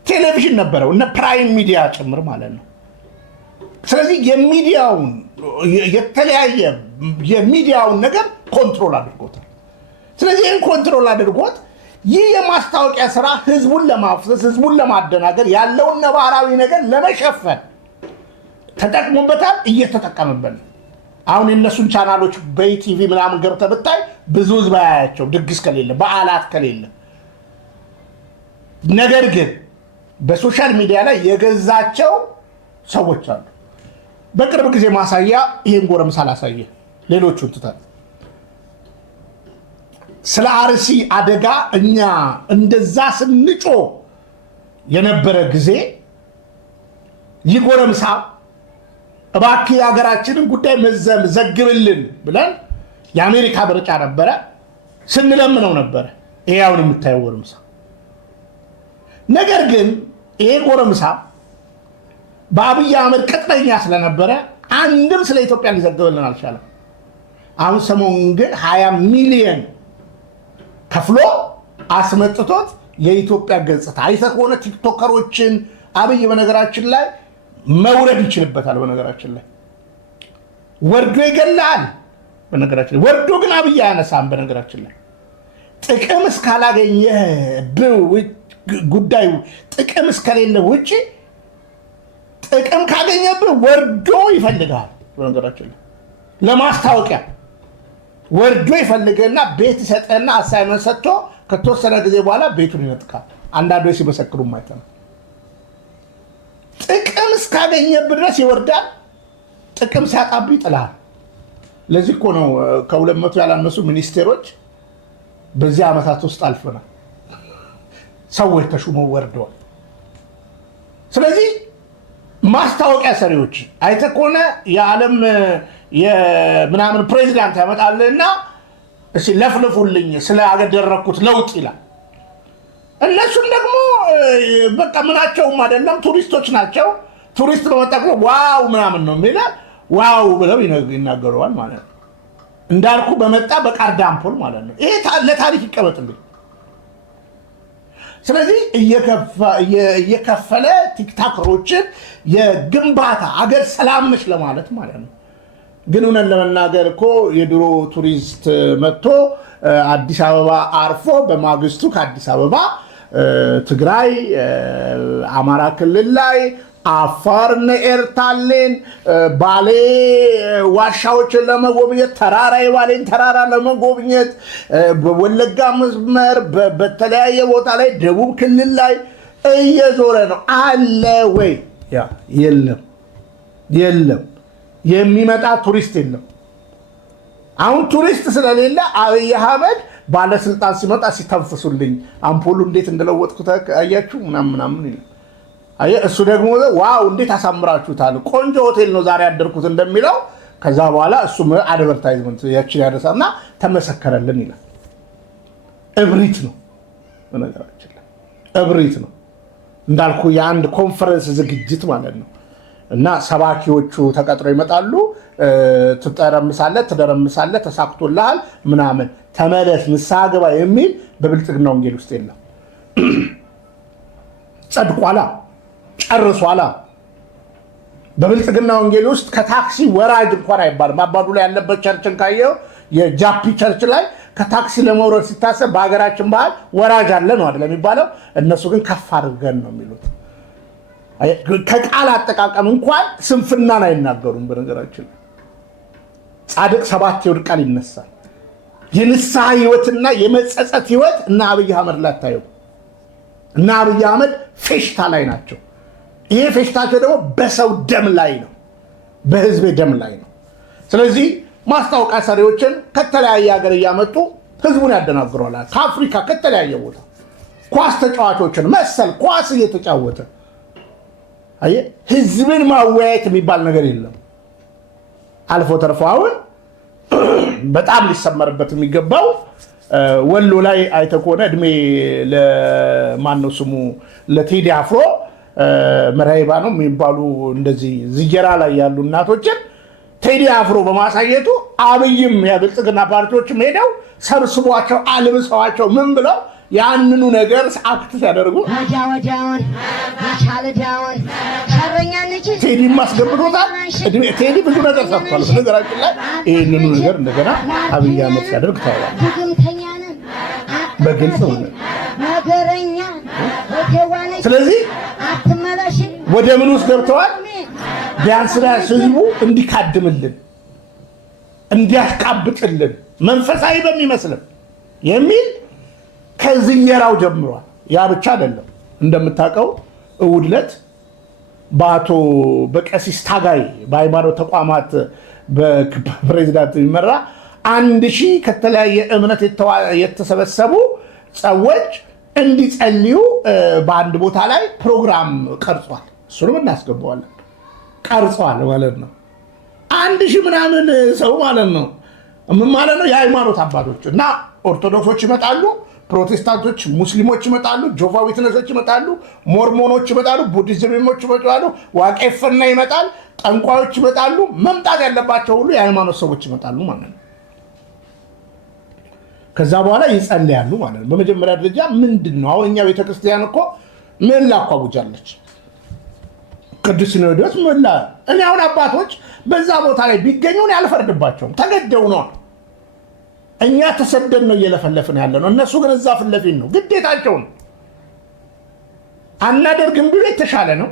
ቴሌቪዥን ነበረው እነ ፕራይም ሚዲያ ጭምር ማለት ነው። ስለዚህ የሚዲያውን የተለያየ የሚዲያውን ነገር ኮንትሮል አድርጎታል። ስለዚህ ይህን ኮንትሮል አድርጎት ይህ የማስታወቂያ ስራ ህዝቡን ለማፍሰስ፣ ህዝቡን ለማደናገር፣ ያለውን ነባራዊ ነገር ለመሸፈን ተጠቅሞበታል፣ እየተጠቀመበት ነው። አሁን የነሱን ቻናሎች በኢቲቪ ምናምን ገብተህ ብታይ ብዙ ህዝብ አያያቸው፣ ድግስ ከሌለ፣ በዓላት ከሌለ። ነገር ግን በሶሻል ሚዲያ ላይ የገዛቸው ሰዎች አሉ። በቅርብ ጊዜ ማሳያ ይሄን ጎረምሳ ላሳየ፣ ሌሎቹን ትተን ስለ አርሲ አደጋ እኛ እንደዛ ስንጮ የነበረ ጊዜ ይህ ጎረምሳ እባክህ የሀገራችንን ጉዳይ ዘግብልን ብለን የአሜሪካ ምርጫ ነበረ ስንለምነው ነበረ። ይሄ አሁን የምታየው ጎረምሳ። ነገር ግን ይሄ ጎረምሳ በአብይ አህመድ ቅጥረኛ ስለነበረ አንድም ስለ ኢትዮጵያ ሊዘግብልን አልቻለም። አሁን ሰሞኑን ግን 20 ሚሊዮን ከፍሎ አስመጥቶት የኢትዮጵያ ገጽታ አይተህ ከሆነ ቲክቶከሮችን አብይ በነገራችን ላይ መውረድ ይችልበታል። በነገራችን ላይ ወርዶ ይገላል። በነገራችን ላይ ወርዶ ግን አብይ አያነሳም። በነገራችን ላይ ጥቅም እስካላገኘ ጉዳዩ ጥቅም እስከሌለ ውጪ ጥቅም ካገኘብህ ወርዶ ይፈልጋል። በነገራችን ላይ ለማስታወቂያ ወርዶ ይፈልገና ቤት ይሰጠና አሳይመንት ሰጥቶ ከተወሰነ ጊዜ በኋላ ቤቱን ይነጥቃል። አንዳንዶች ሲመሰክሩ ማይተና ጥቅም እስካገኘበት ድረስ ይወርዳል። ጥቅም ሲያጣብ ይጥላል። ለዚህ እኮ ነው ከ200 ያላነሱ ሚኒስቴሮች በዚህ ዓመታት ውስጥ አልፈናል። ሰዎች ተሹመው ወርደዋል። ስለዚህ ማስታወቂያ ሰሪዎች አይተህ ከሆነ የዓለም የምናምን ፕሬዚዳንት ያመጣልና እሺ ለፍልፉልኝ ስለ አገደረኩት ለውጥ ይላል። እነሱም ደግሞ በቃ ምናቸውም አይደለም ቱሪስቶች ናቸው። ቱሪስት በመጣቁ ዋው ምናምን ነው የሚለ ዋው ብለው ይናገረዋል ማለት ነው። እንዳልኩ በመጣ በቃርዳምፖል ማለት ነው። ይሄ ለታሪክ ይቀመጥልኝ። ስለዚህ እየከፈለ ቲክታከሮችን የግንባታ አገር ሰላም ነች ለማለት ማለት ነው። ግን እውነት ለመናገር እኮ የድሮ ቱሪስት መጥቶ አዲስ አበባ አርፎ በማግስቱ ከአዲስ አበባ ትግራይ፣ አማራ ክልል ላይ አፋርና ኤርታሌን ባሌ ዋሻዎችን ለመጎብኘት ተራራ የባሌን ተራራ ለመጎብኘት በወለጋ መስመር በተለያየ ቦታ ላይ ደቡብ ክልል ላይ እየዞረ ነው አለ ወይ? የለም። የሚመጣ ቱሪስት የለም። አሁን ቱሪስት ስለሌለ አብይ አህመድ ባለስልጣን ሲመጣ ሲተንፍሱልኝ አምፖሉ እንዴት እንደለወጥኩት አያችሁ ምናምን ይላል። እሱ ደግሞ ዋው እንዴት አሳምራችሁታል፣ ቆንጆ ሆቴል ነው ዛሬ ያደርኩት እንደሚለው ከዛ በኋላ እሱ አድቨርታይዝመንት ያችን ያደርሳና ተመሰከረልን ይላል። እብሪት ነው በነገራችን ላይ እብሪት ነው። እንዳልኩ የአንድ ኮንፈረንስ ዝግጅት ማለት ነው። እና ሰባኪዎቹ ተቀጥረው ይመጣሉ። ትደረምሳለህ፣ ተሳክቶልሃል ምናምን ተመለስ ንስሐ ግባ የሚል በብልጽግና ወንጌል ውስጥ የለም። ጸድቋላ ጨርሷላ። በብልጽግና ወንጌል ውስጥ ከታክሲ ወራጅ እንኳን አይባልም። አባዱ ላይ ያለበት ቸርችን ካየው የጃፒ ቸርች ላይ ከታክሲ ለመውረድ ሲታሰብ በሀገራችን ባህል ወራጅ አለ ነው አይደል የሚባለው። እነሱ ግን ከፍ አድርገን ነው የሚሉት። ከቃል አጠቃቀም እንኳን ስንፍናን አይናገሩም። በነገራችን ጻድቅ 7 ይወድቃል ይነሳል። የንስሐ ህይወትና የመጸጸት ህይወት እና አብይ አህመድ ላታየው እና አብይ አህመድ ፌሽታ ላይ ናቸው። ይሄ ፌሽታቸው ደግሞ በሰው ደም ላይ ነው፣ በህዝብ ደም ላይ ነው። ስለዚህ ማስታወቂያ ሰሪዎችን ከተለያየ ሀገር እያመጡ ህዝቡን ያደናግሯል። ከአፍሪካ ከተለያየ ቦታ ኳስ ተጫዋቾችን መሰል ኳስ እየተጫወተ ህዝብን ማወያየት የሚባል ነገር የለም። አልፎ ተርፎ አሁን በጣም ሊሰመርበት የሚገባው ወሎ ላይ አይተህ ከሆነ እድሜ ለማነው ስሙ ለቴዲ አፍሮ መራይባ ነው የሚባሉ እንደዚህ ዝጀራ ላይ ያሉ እናቶችን ቴዲ አፍሮ በማሳየቱ አብይም የብልጽግና ፓርቲዎችም ሄደው ሰብስቧቸው አልብሰዋቸው ምን ብለው ያንኑ ነገር አክት ሲያደርጉ ቴዲ ማስገብቶታል። ቴዲ ብዙ ነገር ሰርቷል። በነገራችን ላይ ይህንኑ ነገር እንደገና አብይ አህመድ ሲያደርግ ታያል። በግልጽ ሆነ። ስለዚህ ወደ ምን ውስጥ ገብተዋል? ቢያንስ ህዝቡ እንዲካድምልን እንዲያስቃብጥልን መንፈሳዊ በሚመስልም የሚል ከዝየራው ጀምሯል። ያ ብቻ አይደለም። እንደምታውቀው እሑድ ዕለት በቀሲስ ታጋይ በሃይማኖት ተቋማት በፕሬዚዳንት የሚመራ 1000 ከተለያየ እምነት የተሰበሰቡ ሰዎች እንዲጸልዩ በአንድ ቦታ ላይ ፕሮግራም ቀርጿል። እሱንም እናስገባዋለን። ቀርጿል ማለት ነው። 1000 ምናምን ሰው ማለት ነው። ምን ማለት ነው? የሃይማኖት አባቶች እና ኦርቶዶክሶች ይመጣሉ፣ ፕሮቴስታንቶች፣ ሙስሊሞች ይመጣሉ፣ ጆቫ ዊትነሶች ይመጣሉ፣ ሞርሞኖች ይመጣሉ፣ ቡዲዝሞች ይመጣሉ፣ ዋቄፈና ይመጣል፣ ጠንቋዮች ይመጣሉ። መምጣት ያለባቸው ሁሉ የሃይማኖት ሰዎች ይመጣሉ ማለት ነው። ከዛ በኋላ ይጸልያሉ ማለት ነው። በመጀመሪያ ደረጃ ምንድን ነው አሁን እኛ ቤተክርስቲያን እኮ ምን ላቋውጃለች? ቅዱስ ሲኖዶስ ምን እኔ አሁን አባቶች በዛ ቦታ ላይ ቢገኙን ያልፈርድባቸውም ተገደው ነው። እኛ ተሰደን ነው እየለፈለፍን ያለ ነው። እነሱ ግን እዛ ፊት ለፊት ነው፣ ግዴታቸው ነው። አናደርግም ቢሉ የተሻለ ነው፣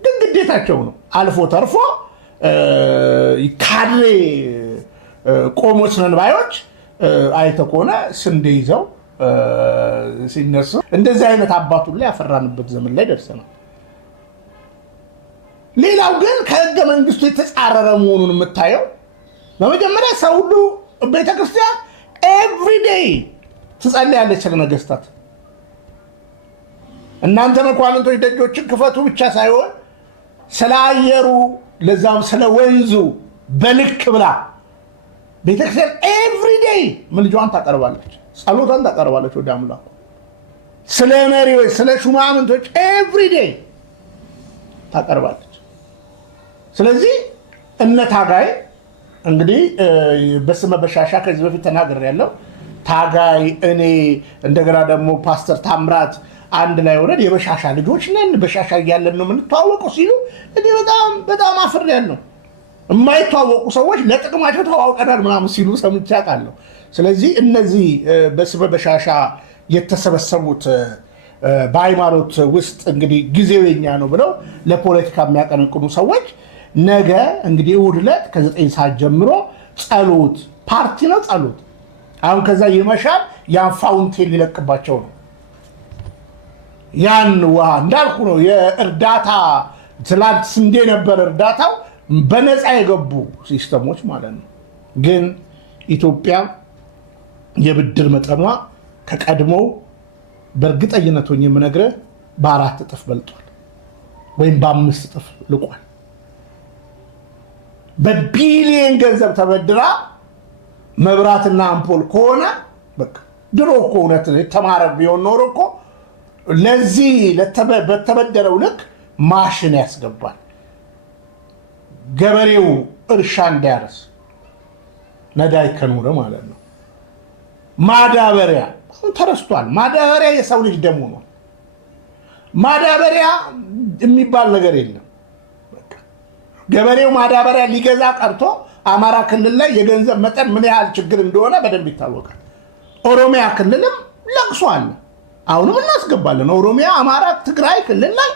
ግን ግዴታቸው ነው። አልፎ ተርፎ ካድሬ ቆሞስ ነን ባዮች አይተህ ከሆነ ስንዴ ይዘው ሲነሱ እንደዚህ አይነት አባቱን ላይ ያፈራንበት ዘመን ላይ ደርሰናል። ሌላው ግን ከህገ መንግስቱ የተጻረረ መሆኑን የምታየው በመጀመሪያ ሰው ሁሉ ቤተክርስቲያን ኤቭሪዴይ ትጸልያለች ለነገስታት። እናንተ መኳንንቶች ደጆችን ክፈቱ ብቻ ሳይሆን ስለ አየሩ ለዛም ስለ ወንዙ በልክ ብላ ቤተክርስቲያን ኤቭሪዴይ ምልጃዋን ታቀርባለች፣ ጸሎቷን ታቀርባለች ወደ አምላኩ። ስለ መሪዎች ስለ ሹማምንቶች ኤቭሪዴይ ታቀርባለች። ስለዚህ እነ ታጋይ እንግዲህ በስመ በሻሻ ከዚህ በፊት ተናግሬያለሁ። ታጋይ እኔ እንደገና ደግሞ ፓስተር ታምራት አንድ ላይ ሆነን የበሻሻ ልጆች ነን በሻሻ እያለን ነው የምንተዋወቀው ሲሉ እኔ በጣም አፍሬያለሁ። የማይተዋወቁ ሰዎች ለጥቅማቸው ተዋውቀናል ምናምን ሲሉ ሰምቼ አውቃለሁ። ስለዚህ እነዚህ በስመ በሻሻ የተሰበሰቡት በሃይማኖት ውስጥ እንግዲህ ጊዜው የኛ ነው ብለው ለፖለቲካ የሚያቀነቅኑ ሰዎች ነገ እንግዲህ እሑድ ዕለት ከ9 ሰዓት ጀምሮ ጸሎት ፓርቲ ነው ጸሎት። አሁን ከዛ ይመሻል ያን ፋውንቴን ሊለቅባቸው ነው። ያን ውሃ እንዳልኩ ነው የእርዳታ ትላንት ስንዴ ነበር እርዳታው በነፃ የገቡ ሲስተሞች ማለት ነው። ግን ኢትዮጵያ የብድር መጠኗ ከቀድሞው በእርግጠኝነት ሆኜ የምነግርህ በ4 እጥፍ በልጧል ወይም በ5 እጥፍ ልቋል። በቢሊየን ገንዘብ ተበድራ መብራትና አምፖል ከሆነ በቃ ድሮ እኮ እውነት የተማረ ቢሆን ኖሮ እኮ ለዚህ በተበደረው ልክ ማሽን ያስገባል። ገበሬው እርሻ እንዲያርስ ነዳይ ከኖረ ማለት ነው። ማዳበሪያ ተረስቷል። ማዳበሪያ የሰው ልጅ ደሙ ነው። ማዳበሪያ የሚባል ነገር የለም። ገበሬው ማዳበሪያ ሊገዛ ቀርቶ አማራ ክልል ላይ የገንዘብ መጠን ምን ያህል ችግር እንደሆነ በደንብ ይታወቃል። ኦሮሚያ ክልልም ለቅሶ አለ። አሁንም እናስገባለን። ኦሮሚያ፣ አማራ፣ ትግራይ ክልል ላይ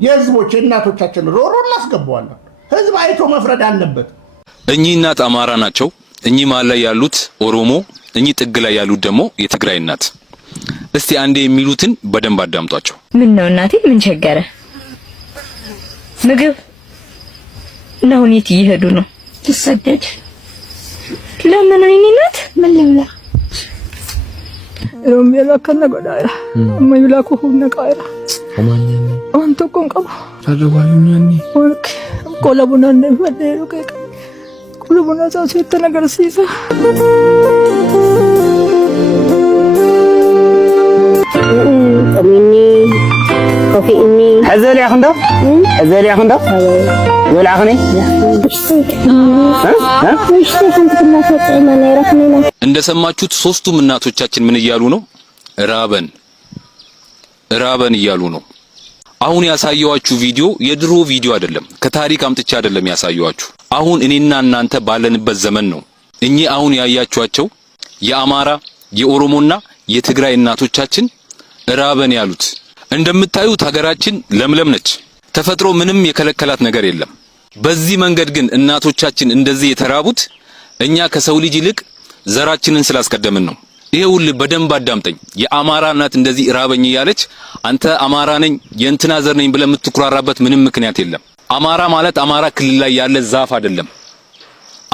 የህዝቦች የእናቶቻችን ሮሮ እናስገባዋለን። ህዝብ አይቶ መፍረድ አለበት። እኚህ እናት አማራ ናቸው፣ እኚህ መሀል ላይ ያሉት ኦሮሞ፣ እኚህ ጥግ ላይ ያሉት ደግሞ የትግራይ እናት። እስቲ አንዴ የሚሉትን በደንብ አዳምጧቸው። ምን ነው እናቴ ምን ቸገረ? ምግብ ለሁን የት እየሄዱ ነው? ትሰደድ ለምን አይኒነት ምን ልብላ ሮሚላ ከነ ጎዳራ ማይላ ኮሁነ ቃራ አንተ ቆንቀቡ ታደዋኛኒ ወርክ ቆለቡና እንደፈደሩ ከቀ ቆለቡና ዛው የተነገር ሲይዛ أمني كوفي إني حزالي أخن ده حزالي أخن ده ولا أخني እንደሰማችሁት ሶስቱም እናቶቻችን ምን እያሉ ነው? ራበን እያሉ ነው። አሁን ያሳየዋችሁ ቪዲዮ የድሮ ቪዲዮ አይደለም፣ ከታሪክ አምጥቼ አይደለም ያሳየዋችሁ። አሁን እኔና እናንተ ባለንበት ዘመን ነው። እኚህ አሁን ያያችኋቸው የአማራ የኦሮሞና የትግራይ እናቶቻችን ራበን ያሉት። እንደምታዩት ሀገራችን ለምለም ነች። ተፈጥሮ ምንም የከለከላት ነገር የለም። በዚህ መንገድ ግን እናቶቻችን እንደዚህ የተራቡት እኛ ከሰው ልጅ ይልቅ ዘራችንን ስላስቀደምን ነው። ይሄውል በደንብ አዳምጠኝ። የአማራ እናት እንደዚህ ራበኝ ያለች አንተ አማራ ነኝ የእንትና ዘር ነኝ ብለህ የምትኩራራበት ምንም ምክንያት የለም። አማራ ማለት አማራ ክልል ላይ ያለ ዛፍ አይደለም።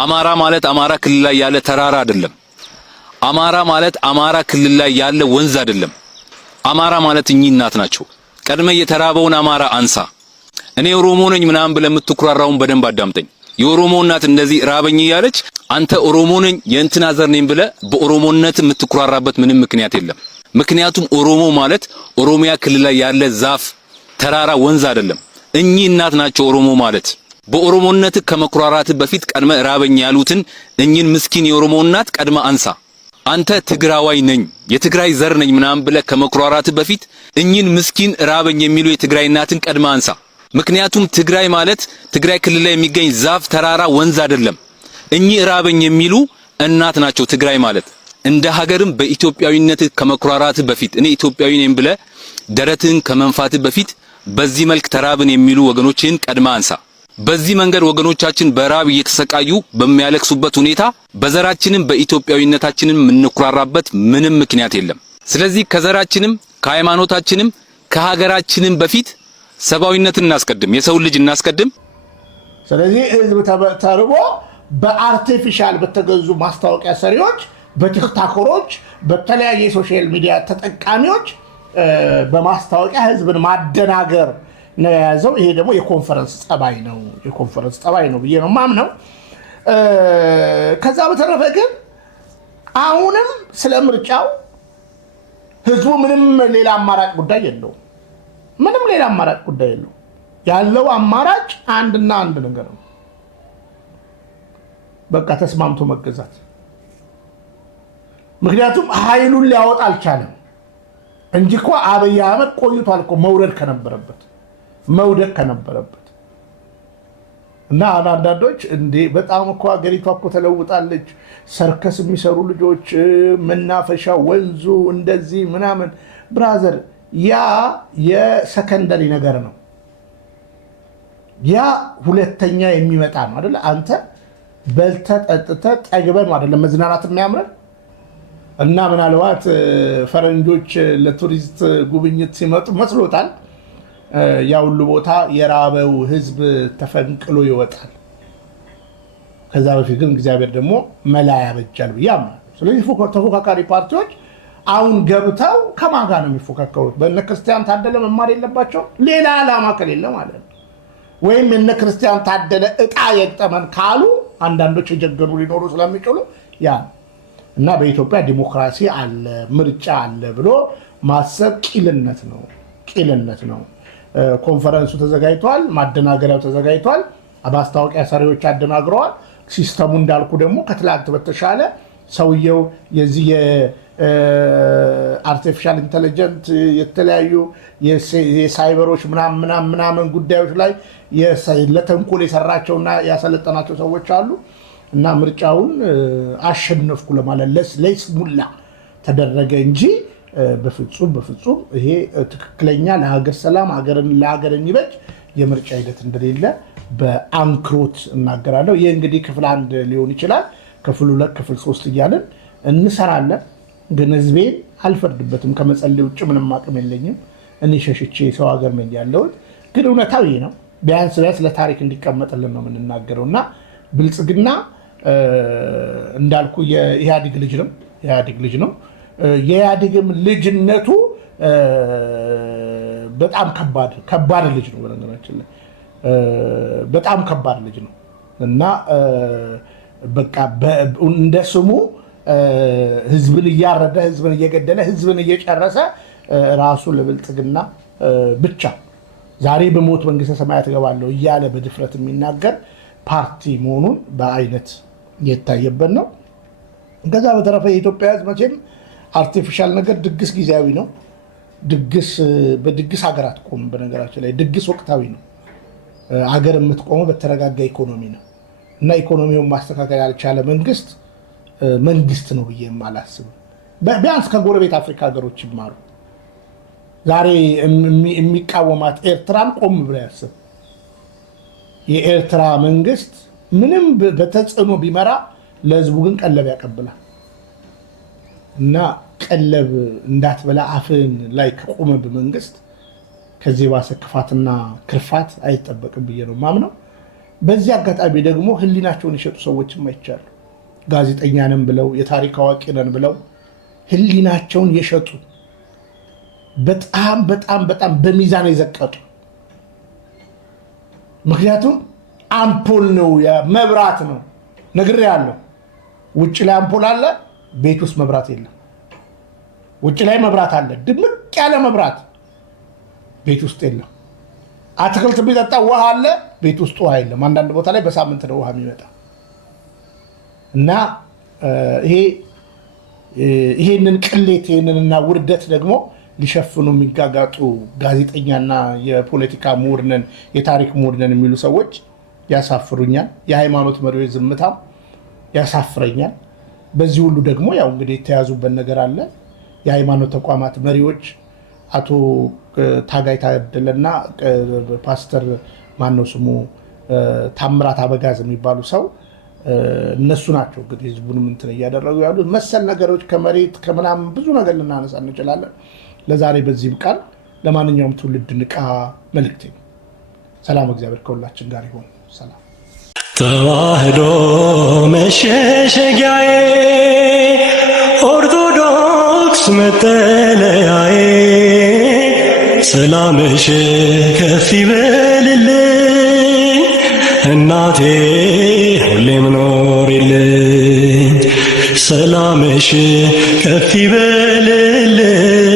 አማራ ማለት አማራ ክልል ላይ ያለ ተራራ አይደለም። አማራ ማለት አማራ ክልል ላይ ያለ ወንዝ አይደለም። አማራ ማለት እኚህ እናት ናቸው። ቀድመ የተራበውን አማራ አንሳ። እኔ ኦሮሞ ነኝ ምናምን ብለህ የምትኩራራውን በደንብ አዳምጠኝ። የኦሮሞ እናት እንደዚህ ራበኝ ያለች አንተ ኦሮሞ ነኝ የእንትና ዘር ነኝ ብለህ በኦሮሞነት የምትኩራራበት ምንም ምክንያት የለም። ምክንያቱም ኦሮሞ ማለት ኦሮሚያ ክልል ላይ ያለ ዛፍ፣ ተራራ፣ ወንዝ አይደለም። እኚህ እናት ናቸው ኦሮሞ ማለት። በኦሮሞነት ከመኩራራት በፊት ቀድመ ራበኝ ያሉትን እኚህን ምስኪን የኦሮሞ እናት ቀድመ አንሳ። አንተ ትግራዋይ ነኝ የትግራይ ዘር ነኝ ምናምን ብለህ ከመኩራራት በፊት እኚህን ምስኪን ራበኝ የሚሉ የትግራይ እናትን ቀድመ አንሳ። ምክንያቱም ትግራይ ማለት ትግራይ ክልል ላይ የሚገኝ ዛፍ፣ ተራራ፣ ወንዝ አይደለም። እኚህ ራበኝ የሚሉ እናት ናቸው ትግራይ ማለት። እንደ ሀገርም በኢትዮጵያዊነት ከመኩራራት በፊት እኔ ኢትዮጵያዊ ነኝ ብለህ ደረትህን ከመንፋት በፊት በዚህ መልክ ተራብን የሚሉ ወገኖችን ቀድመ አንሳ። በዚህ መንገድ ወገኖቻችን በራብ እየተሰቃዩ በሚያለቅሱበት ሁኔታ በዘራችንም በኢትዮጵያዊነታችንም የምንኩራራበት ምንም ምክንያት የለም። ስለዚህ ከዘራችንም ከሃይማኖታችንም ከሀገራችንም በፊት ሰብአዊነትን እናስቀድም፣ የሰው ልጅ እናስቀድም። ስለዚህ ህዝብ ተርቦ በአርቲፊሻል በተገዙ ማስታወቂያ ሰሪዎች፣ በቲክቶከሮች፣ በተለያየ ሶሻል ሚዲያ ተጠቃሚዎች በማስታወቂያ ህዝብን ማደናገር ነው የያዘው። ይሄ ደግሞ የኮንፈረንስ ጸባይ ነው ብዬ ነው ማምነው። ከዛ በተረፈ ግን አሁንም ስለ ምርጫው ህዝቡ ምንም ሌላ አማራጭ ጉዳይ የለውም። ያለው አማራጭ አንድና አንድ ነገር ነው። በቃ ተስማምቶ መገዛት። ምክንያቱም ኃይሉን ሊያወጣ አልቻለም እንጂ እኮ አብይ አህመድ ቆይቷል እኮ መውደቅ ከነበረበት እና አንዳንዶች እንዴ በጣም እኮ ሀገሪቷ እኮ ተለውጣለች፣ ሰርከስ የሚሰሩ ልጆች፣ መናፈሻ ወንዙ እንደዚህ ምናምን። ብራዘር ያ የሰከንደሪ ነገር ነው። ያ ሁለተኛ የሚመጣ ነው አይደል? አንተ በልተህ ጠጥተህ ጠግበህ ነው አይደል መዝናናት የሚያምረን። እና ምናልባት ፈረንጆች ለቱሪስት ጉብኝት ሲመጡ መስሎታል ያ ሁሉ ቦታ የራበው ህዝብ ተፈንቅሎ ይወጣል። ከዛ በፊት ግን እግዚአብሔር ደግሞ መላ ያበጃል ብዬ አምናለሁ። ስለዚህ ተፎካካሪ ፓርቲዎች አሁን ገብተው ከማን ጋር ነው የሚፎካከሩት? በእነ ክርስቲያን ታደለ መማር የለባቸው ሌላ ዓላማ ከሌለ ማለት ነው። ወይም እነ ክርስቲያን ታደለ እጣ የግጠመን ካሉ አንዳንዶች የጀገኑ ሊኖሩ ስለሚችሉ ያ እና በኢትዮጵያ ዲሞክራሲ አለ ምርጫ አለ ብሎ ማሰብ ቂልነት ነው። ኮንፈረንሱ ተዘጋጅቷል፣ ማደናገሪያው ተዘጋጅቷል፣ ማስታወቂያ ሰሪዎች አደናግረዋል። ሲስተሙ እንዳልኩ ደግሞ ከትላንት በተሻለ ሰውየው የዚህ የአርቲፊሻል ኢንተለጀንት የተለያዩ የሳይበሮች ምናምን ጉዳዮች ላይ ለተንኮል የሰራቸውና ያሰለጠናቸው ሰዎች አሉ። እና ምርጫውን አሸነፍኩ ለማለት ለይስሙላ ተደረገ እንጂ በፍጹም ይሄ ትክክለኛ ለሀገር ሰላም ለሀገር የሚበጅ የምርጫ ሂደት እንደሌለ በአንክሮት እናገራለሁ። ይህ እንግዲህ ክፍል 1 ሊሆን ይችላል። ክፍል 2 ክፍል 3 እያለን እንሰራለን። ግን ህዝቤን አልፈርድበትም። ከመጸለይ ውጭ ምንም አቅም የለኝም። እኔ ሸሽቼ ሰው ሀገር ነኝ ያለሁት። ግን እውነታው ይህ ነው። ቢያንስ ለታሪክ እንዲቀመጥልን ነው የምንናገረው። እና ብልጽግና እንዳልኩ የኢህአዴግ ልጅ ነው። የኢህአዴግም ልጅነቱ በጣም ከባድ ልጅ ነው። በነገራችን ላይ በጣም ከባድ ልጅ ነው እና በቃ እንደ ስሙ ህዝብን እያረደ ህዝብን እየገደለ ህዝብን እየጨረሰ ራሱ ለብልጽግና ብቻ ዛሬ በሞት መንግስተ ሰማያት እገባለሁ እያለ በድፍረት የሚናገር ፓርቲ መሆኑን በአይነት የታየበት ነው። ከዛ በተረፈ የኢትዮጵያ ህዝብ መቼም አርቲፊሻል ነገር ድግስ ጊዜያዊ ነው። በድግስ ሀገር አትቆምም። በነገራችን ላይ ድግስ ወቅታዊ ነው። ሀገር የምትቆመው በተረጋጋ ኢኮኖሚ ነው እና ኢኮኖሚውን ማስተካከል ያልቻለ መንግስት ነው ብዬ አላስብም። ቢያንስ ከጎረቤት አፍሪካ ሀገሮች ይማሩ። ዛሬ የሚቃወማት ኤርትራን ቆም ብሎ ያስብ። የኤርትራ መንግስት ምንም በተጽዕኖ ቢመራ ለህዝቡ ግን ቀለብ ያቀብላል እና ቀለብ እንዳትበላ አፍን ላይ ከቆመብ መንግስት ከዚህ ባሰ ክፋትና ክርፋት አይጠበቅም ብዬ ነው ማምነው። በዚህ አጋጣሚ ደግሞ ህሊናቸውን የሸጡ ሰዎችም አይቻሉ። ጋዜጠኛ ነን ብለው የታሪክ አዋቂ ነን ብለው ህሊናቸውን የሸጡ በጣም በሚዛን የዘቀጡ። ምክንያቱም አምፖል ነው መብራት ነው ነግሬያለሁ። ውጭ ላይ አምፖል አለ፣ ቤት ውስጥ መብራት የለም። ውጭ ላይ መብራት አለ፣ ድምቅ ያለ መብራት፣ ቤት ውስጥ የለም። አትክልት ቢጠጣ ውሃ አለ፣ ቤት ውስጥ ውሃ የለም። አንዳንድ ቦታ ላይ በሳምንት ነው ውሃ የሚመጣ እና ይሄንን ቅሌት ይሄንንና ውርደት ደግሞ ሊሸፍኑ የሚጋጋጡ ጋዜጠኛና የፖለቲካ ምሁርነን የታሪክ ምሁርነን የሚሉ ሰዎች ያሳፍሩኛል። የሃይማኖት መሪዎች ዝምታም ያሳፍረኛል። በዚህ ሁሉ ደግሞ ያው እንግዲህ የተያዙበት ነገር አለ። የሃይማኖት ተቋማት መሪዎች አቶ ታጋይ ታደለና ፓስተር ማነው ስሙ ታምራት አበጋዝ የሚባሉ ሰው እነሱ ናቸው እንግዲህ ህዝቡንም እንትን እያደረጉ ያሉት። መሰል ነገሮች ከመሬት ከምናምን ብዙ ነገር ልናነሳ እንችላለን። ለዛሬ በዚህ ቃል ለማንኛውም ትውልድ ንቃ መልእክቴ ነው። ሰላም እግዚአብሔር ከሁላችን ጋር ይሁን። ሰላም ተዋህዶ መሸሸጊያዬ ኦርቶዶክስ መጠለያዬ ሰላምሽ ከፍ ይበልልኝ እናቴ ሁሌም ኖሪልኝ ሰላምሽ ከፍ ይበልልኝ